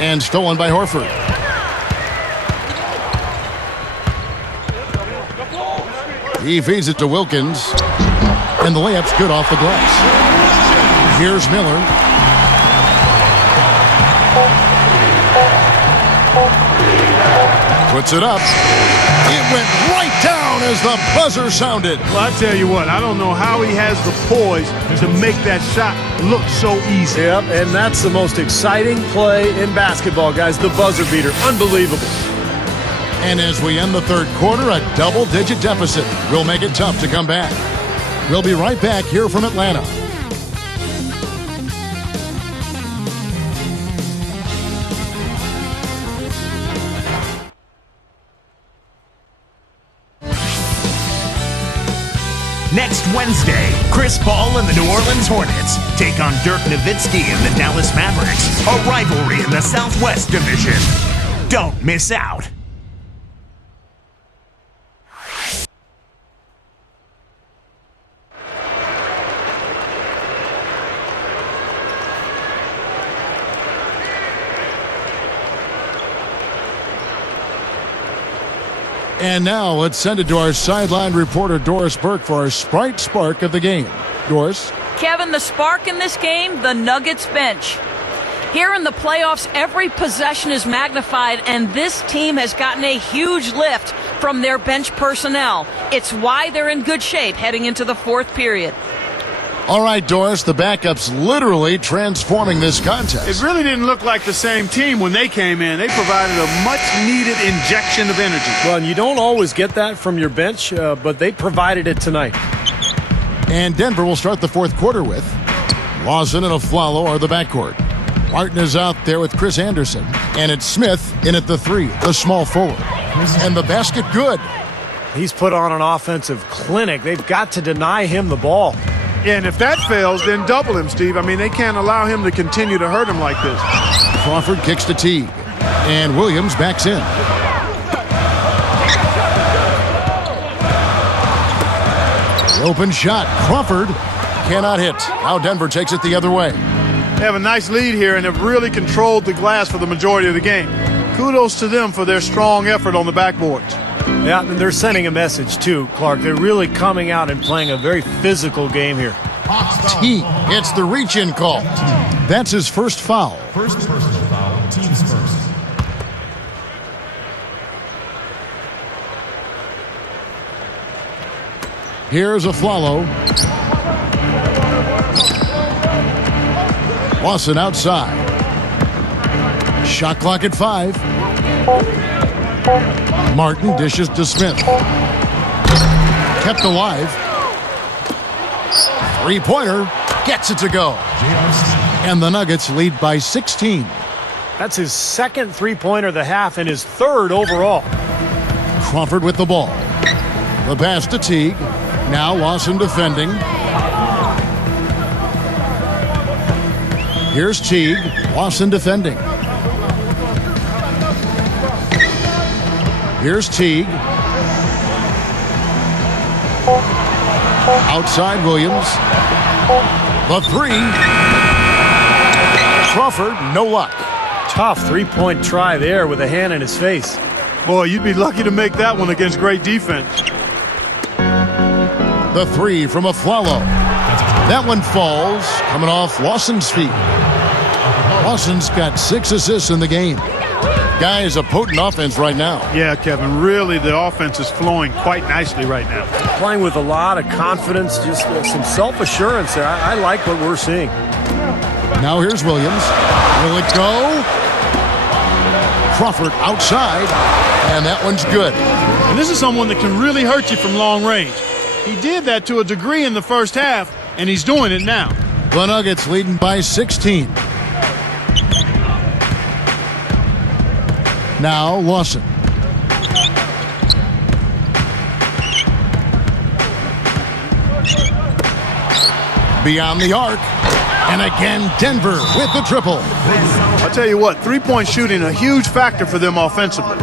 And stolen by Horford. He feeds it to Wilkins. And the layup's good off the glass. Here's Miller. Puts it up. It went right down as the buzzer sounded. Well, I tell you what, I don't know how he has the poise to make that shot look so easy. Yep, and that's the most exciting play in basketball, guys. The buzzer beater. Unbelievable. And as we end the third quarter, a double-digit deficit will make it tough to come back. We'll be right back here from Atlanta. Next Wednesday, Chris Paul and the New Orleans Hornets take on Dirk Nowitzki and the Dallas Mavericks, a rivalry in the Southwest Division. Don't miss out. And now let's send it to our sideline reporter, Doris Burke, for our Sprite Spark of the game. Doris? Kevin, the spark in this game, the Nuggets bench. Here in the playoffs, every possession is magnified, and this team has gotten a huge lift from their bench personnel. It's why they're in good shape heading into the fourth period. All right, Doris, the backup's literally transforming this contest. It really didn't look like the same team when they came in. They provided a much-needed injection of energy. Well, and you don't always get that from your bench, but they provided it tonight. And Denver will start the fourth quarter with Lawson and Aflalo are the backcourt. Martin is out there with Chris Anderson. And it's Smith in at the 3, the small forward. And the basket good. He's put on an offensive clinic. They've got to deny him the ball. Yeah, and if that fails, then double him, Steve. I mean, they can't allow him to continue to hurt him like this. Crawford kicks to Teague. And Williams backs in. The open shot. Crawford cannot hit. Now Denver takes it the other way. They have a nice lead here and have really controlled the glass for the majority of the game. Kudos to them for their strong effort on the backboards. Yeah, and they're sending a message too, Clark. They're really coming out and playing a very physical game here. Teague gets the reach-in call. That's his first foul. First personal foul, teams first. Here's Aflalo. Lawson outside. Shot clock at 5. Martin dishes to Smith. Kept alive. Three-pointer. Gets it to go. And the Nuggets lead by 16. That's his second three-pointer of the half and his third overall. Crawford with the ball. The pass to Teague. Now Lawson defending. Here's Teague. Lawson defending. Here's Teague. Outside Williams. The 3. Crawford, no luck. Tough three-point try there with a hand in his face. Boy, you'd be lucky to make that one against great defense. The three from Aflalo. That one falls, coming off Lawson's feet. Lawson's got 6 assists in the game. Guy is a potent offense right now. Yeah, Kevin, really the offense is flowing quite nicely right now. Playing with a lot of confidence, just some self-assurance there. I like what we're seeing. Now here's Williams. Will it go? Crawford outside, and that one's good. And this is someone that can really hurt you from long range. He did that to a degree in the first half, and he's doing it now. The Nuggets leading by 16. Now Lawson. Beyond the arc. And again, Denver with the triple. I'll tell you what, three-point shooting a huge factor for them offensively.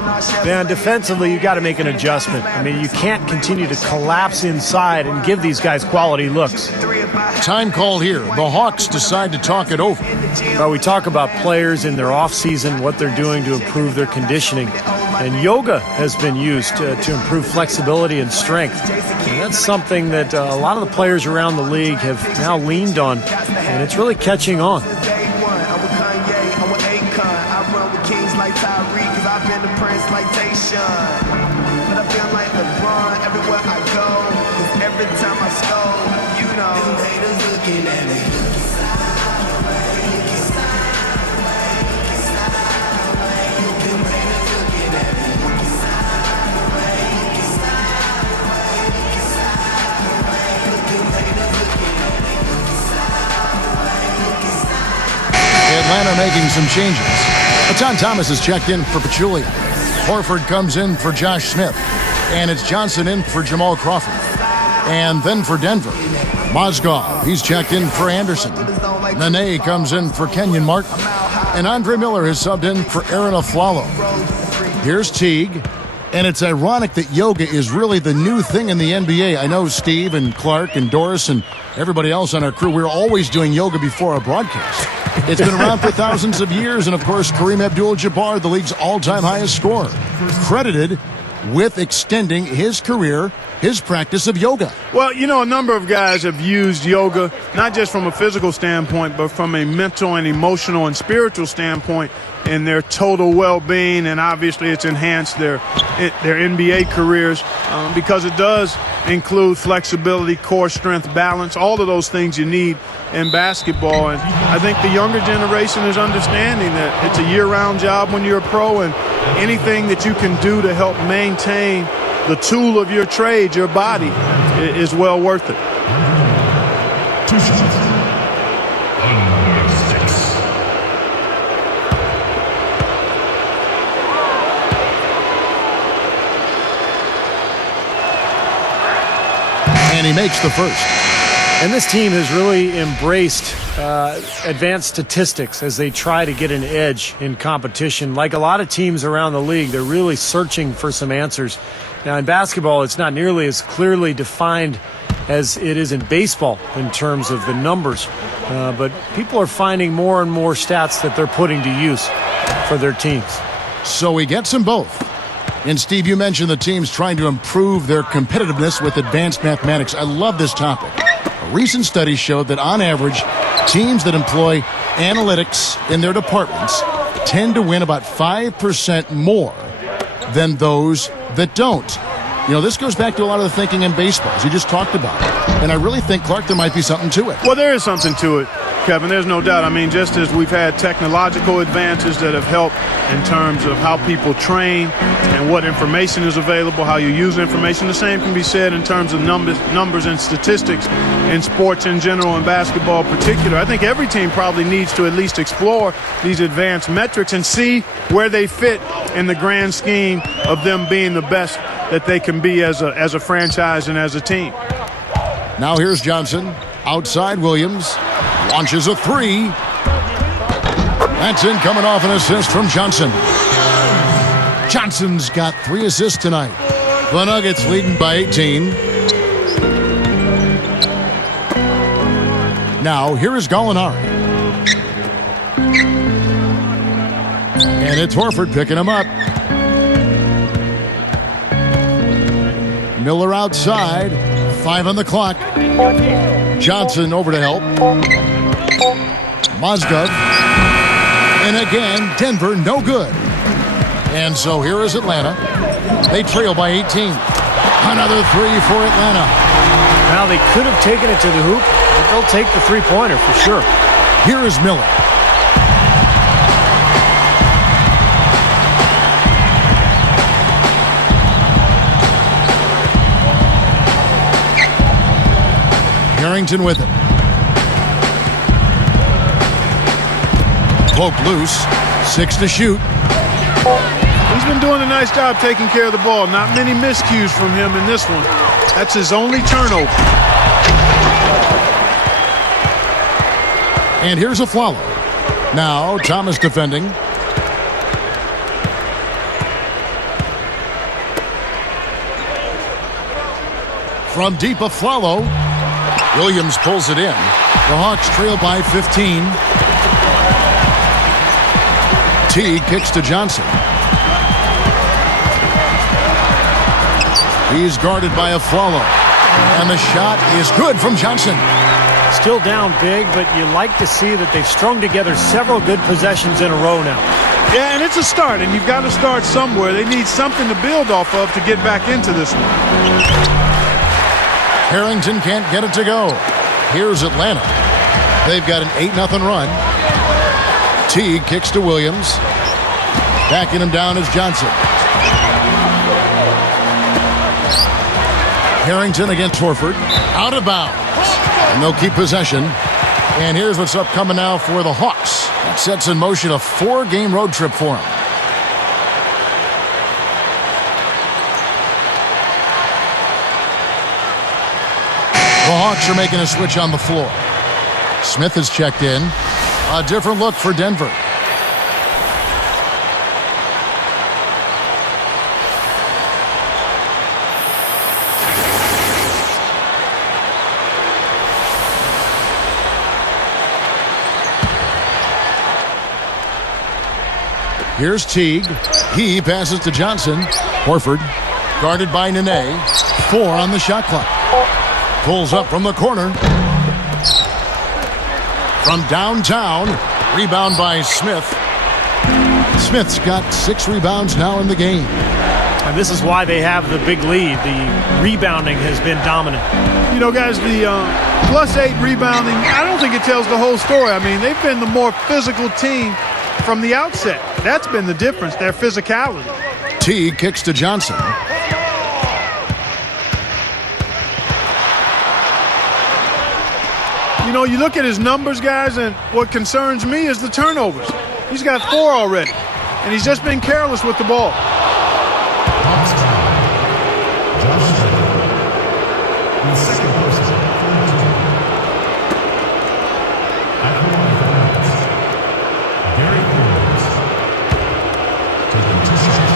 Man, defensively, you got to make an adjustment. I mean, you can't continue to collapse inside and give these guys quality looks. Time called here. The Hawks decide to talk it over. Well, we talk about players in their off-season, what they're doing to improve their conditioning. And yoga has been used to improve flexibility and strength. And that's something that a lot of the players around the league have now leaned on, and it's really catching on. Atlanta making some changes. Baton Thomas is checked in for Pachulia. Horford comes in for Josh Smith. And it's Johnson in for Jamal Crawford. And then for Denver, Mozgov, he's checked in for Anderson. Nene comes in for Kenyon Martin. And Andre Miller is subbed in for Aaron Aflalo. Here's Teague. And it's ironic that yoga is really the new thing in the NBA. I know Steve and Clark and Doris and everybody else on our crew, we're always doing yoga before our broadcast. It's been around for thousands of years, and of course, Kareem Abdul-Jabbar, the league's all-time highest scorer, credited with extending his career, his practice of yoga. Well, you know, a number of guys have used yoga, not just from a physical standpoint, but from a mental and emotional and spiritual standpoint in their total well-being, and obviously it's enhanced their NBA careers because it does include flexibility, core strength, balance, all of those things you need in basketball. And I think the younger generation is understanding that it's a year-round job when you're a pro, and anything that you can do to help maintain the tool of your trade, your body, is well worth it. 2 shots. Number 6. And he makes the first. And this team has really embraced advanced statistics as they try to get an edge in competition. Like a lot of teams around the league, they're really searching for some answers. Now, in basketball, it's not nearly as clearly defined as it is in baseball in terms of the numbers. But people are finding more and more stats that they're putting to use for their teams. So he gets them both. And Steve, you mentioned the teams trying to improve their competitiveness with advanced mathematics. I love this topic. A recent study showed that on average, teams that employ analytics in their departments tend to win about 5% more than those that don't. You know, this goes back to a lot of the thinking in baseball, as you just talked about. And I really think, Clark, there might be something to it. Well, there is something to it, Kevin. There's no doubt. I mean, just as we've had technological advances that have helped in terms of how people train and what information is available, how you use information, the same can be said in terms of numbers and statistics in sports in general and basketball in particular. I think every team probably needs to at least explore these advanced metrics and see where they fit in the grand scheme of them being the best that they can be as a franchise and as a team. Now here's Johnson. Outside Williams. Launches a three. That's in, coming off an assist from Johnson. Johnson's got 3 assists tonight. The Nuggets leading by 18. Now here is Gallinari. And it's Horford picking him up. Miller outside. 5 on the clock. Johnson over to help. Mozgov. And again, Denver no good. And so here is Atlanta. They trail by 18. Another 3 for Atlanta. Now they could have taken it to the hoop, but they'll take the three-pointer for sure. Here is Miller. Harrington with it. Poke loose. 6 to shoot. He's been doing a nice job taking care of the ball. Not many miscues from him in this one. That's his only turnover. And here's a follow. Now Thomas defending. From deep a follow. Williams pulls it in. The Hawks trail by 15. Teague kicks to Johnson. He's guarded by a follow. And the shot is good from Johnson. Still down big, but you like to see that they've strung together several good possessions in a row now. Yeah, and it's a start, and you've got to start somewhere. They need something to build off of to get back into this one. Harrington can't get it to go. Here's Atlanta. They've got an 8-0 run. Teague kicks to Williams. Backing him down is Johnson. Harrington against Horford. Out of bounds. And they'll keep possession. And here's what's upcoming now for the Hawks. That sets in motion a 4-game road trip for them. The Hawks are making a switch on the floor. Smith has checked in. A different look for Denver. Here's Teague. He passes to Johnson. Horford, guarded by Nene. 4 on the shot clock. Pulls up from the corner. From downtown. Rebound by Smith. Smith's got 6 rebounds now in the game. And this is why they have the big lead. The rebounding has been dominant. You know, guys, the +8 rebounding, I don't think it tells the whole story. I mean, they've been the more physical team from the outset. That's been the difference, their physicality. Teague kicks to Johnson. You know, you look at his numbers, guys, and what concerns me is the turnovers. He's got 4 already, and he's just been careless with the ball. Hawks time. Josh Smith. In second person, 42. At the line for Nuggets, Gary Williams. Taking 2 shots.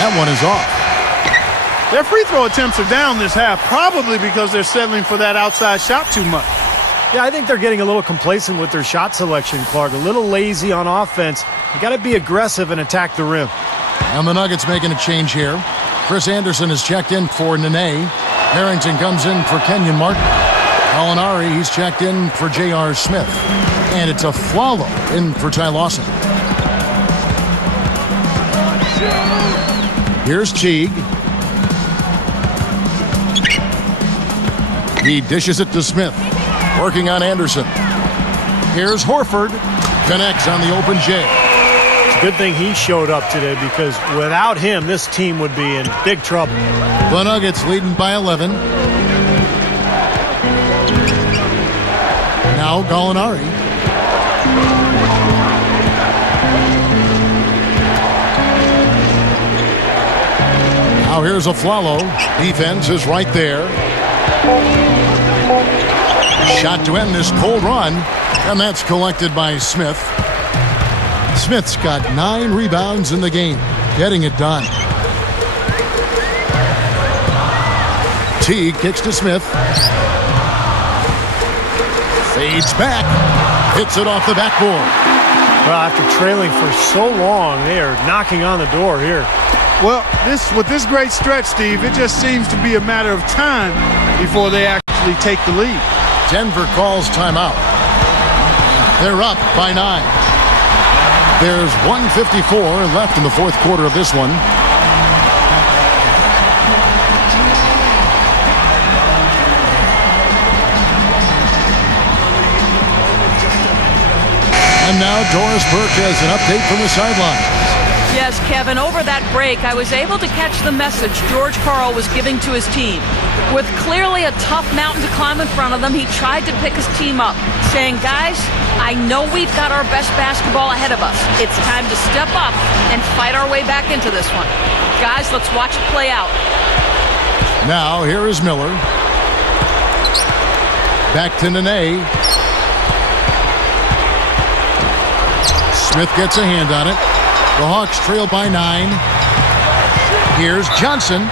That one is off. Their free throw attempts are down this half, probably because they're settling for that outside shot too much. Yeah, I think they're getting a little complacent with their shot selection, Clark. A little lazy on offense. You got to be aggressive and attack the rim. And the Nuggets making a change here. Chris Anderson has checked in for Nene. Harrington comes in for Kenyon Martin. Molinari, he's checked in for J.R. Smith. And it's a Flalo in for Ty Lawson. Here's Teague. He dishes it to Smith. Working on Anderson. Here's Horford. Connects on the open J. It's a good thing he showed up today because without him, this team would be in big trouble. The Nuggets leading by 11. Now Gallinari. Now here's a Flalo. Defense is right there. Shot to end this cold run, and that's collected by Smith. Smith's got 9 rebounds in the game, getting it done. Teague kicks to Smith. Fades back. Hits it off the backboard. Well, after trailing for so long, they are knocking on the door here. Well, with this great stretch, Steve, it just seems to be a matter of time before they actually take the lead. Denver calls timeout. They're up by 9. There's 1:54 left in the fourth quarter of this one. And now Doris Burke has an update from the sidelines. Yes, Kevin, over that break, I was able to catch the message George Karl was giving to his team. With clearly a tough mountain to climb in front of them, he tried to pick his team up, saying, guys, I know we've got our best basketball ahead of us. It's time to step up and fight our way back into this one. Guys, let's watch it play out. Now, here is Miller. Back to Nene. Smith gets a hand on it. The Hawks trail by 9. Here's Johnson.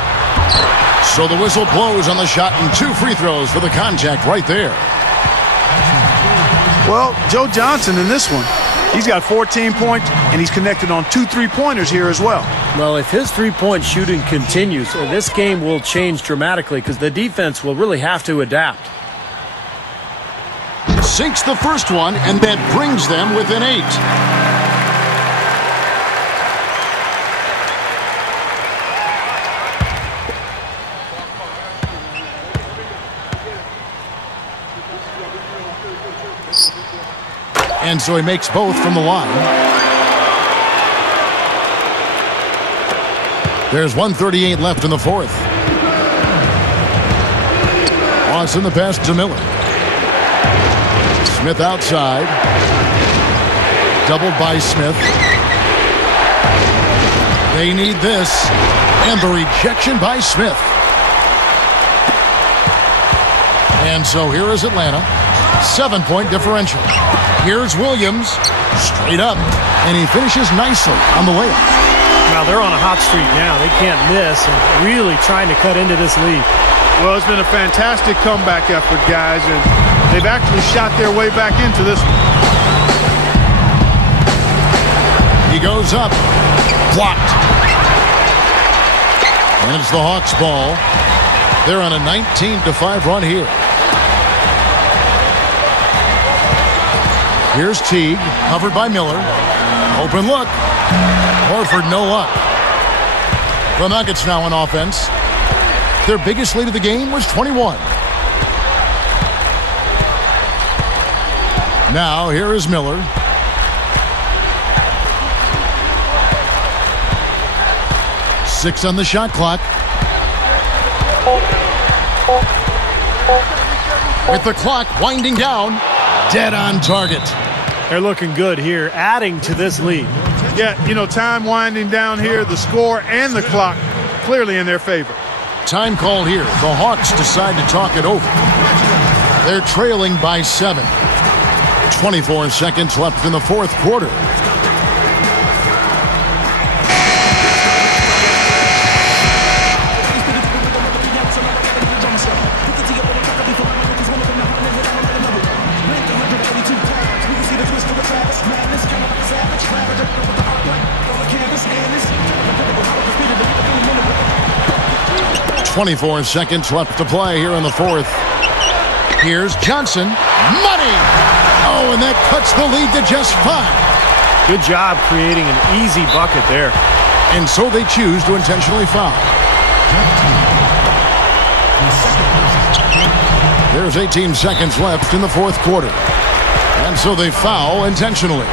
So the whistle blows on the shot and 2 free throws for the contact right there. Well, Joe Johnson in this one, he's got 14 points, and he's connected on 2 3-pointers here as well. Well, if his three-point shooting continues, this game will change dramatically because the defense will really have to adapt. Sinks the first one, and that brings them within 8. And so he makes both from the line. There's 1:38 left in the fourth. Austin the pass to Miller. Smith outside. Doubled by Smith. They need this. And the rejection by Smith. And so here is Atlanta. 7-point differential. Here's Williams, straight up, and he finishes nicely on the layup. Now they're on a hot streak now. They can't miss and really trying to cut into this lead. Well, it's been a fantastic comeback effort, guys, and they've actually shot their way back into this one. He goes up, blocked. And it's the Hawks' ball. They're on a 19-5 run here. Here's Teague, covered by Miller. Open look. Horford, no luck. The Nuggets now on offense. Their biggest lead of the game was 21. Now, here is Miller. Six on the shot clock. With the clock winding down, dead on target. They're looking good here, adding to this lead. Yeah, you know, time winding down here, the score and the clock clearly in their favor. Time call here. The Hawks decide to talk it over. They're trailing by 7. 24 seconds left in the fourth quarter. .24 seconds left to play here in the fourth. Here's Johnson. Money! Oh, and that cuts the lead to just 5. Good job creating an easy bucket there. And so they choose to intentionally foul. There's 18 seconds left in the fourth quarter. And so they foul intentionally.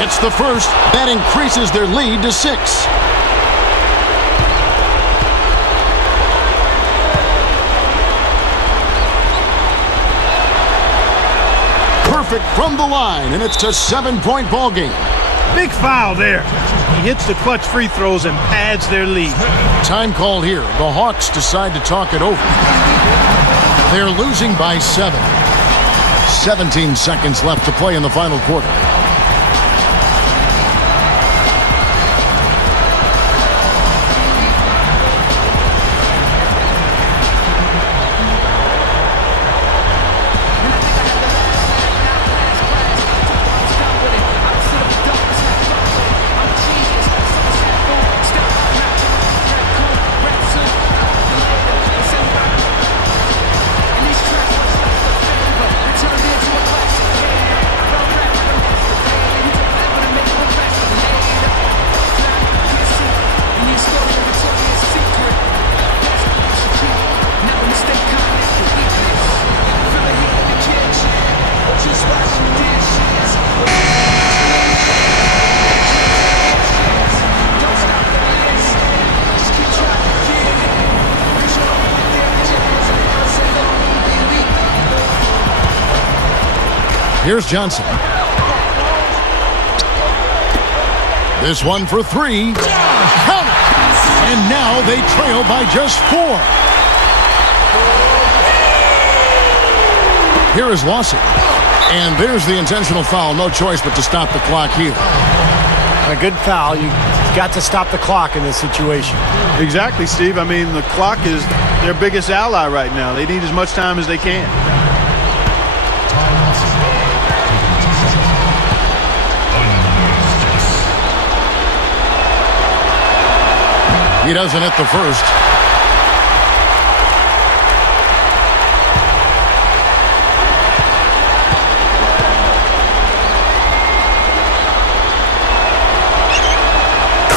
It's the first. That increases their lead to 6. Perfect from the line, and it's a 7-point ball game. Big foul there. He hits the clutch free throws and adds their lead. Time call here. The Hawks decide to talk it over. They're losing by 7. 17 seconds left to play in the final quarter. Here's Johnson. This one for 3. Count it! And now they trail by just 4. Here is Lawson. And there's the intentional foul. No choice but to stop the clock here. A good foul. You've got to stop the clock in this situation. Exactly, Steve. I mean, the clock is their biggest ally right now. They need as much time as they can. He doesn't hit the first.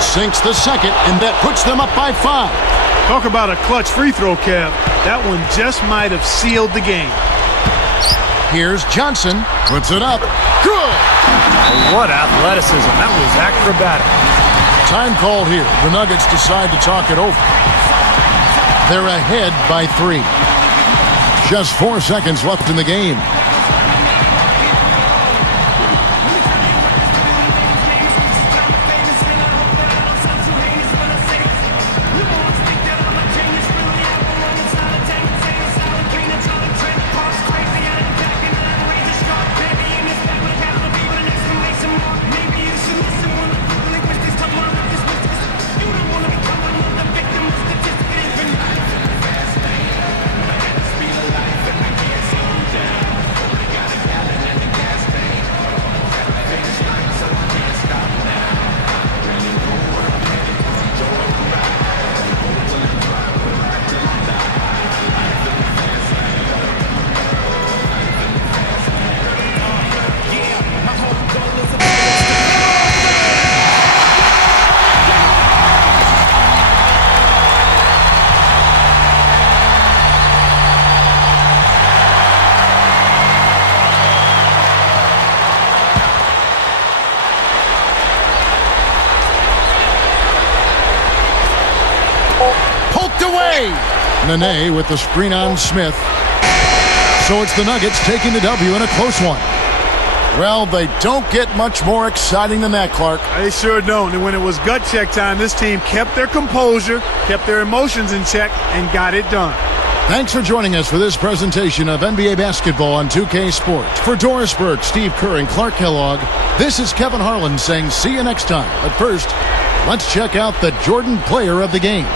Sinks the second, and that puts them up by 5. Talk about a clutch free throw, Kev. That one just might have sealed the game. Here's Johnson. Puts it up. Good! What athleticism. That was acrobatic. Time called here. The Nuggets decide to talk it over. They're ahead by 3. Just 4 seconds left in the game. Nene with the screen on Smith. So it's the Nuggets taking the W in a close one. Well, they don't get much more exciting than that, Clark. They sure don't. And when it was gut check time, this team kept their composure, kept their emotions in check, and got it done. Thanks for joining us for this presentation of NBA basketball on 2K Sports. For Doris Burke, Steve Kerr, and Clark Kellogg, this is Kevin Harlan saying see you next time. But first, let's check out the Jordan player of the game.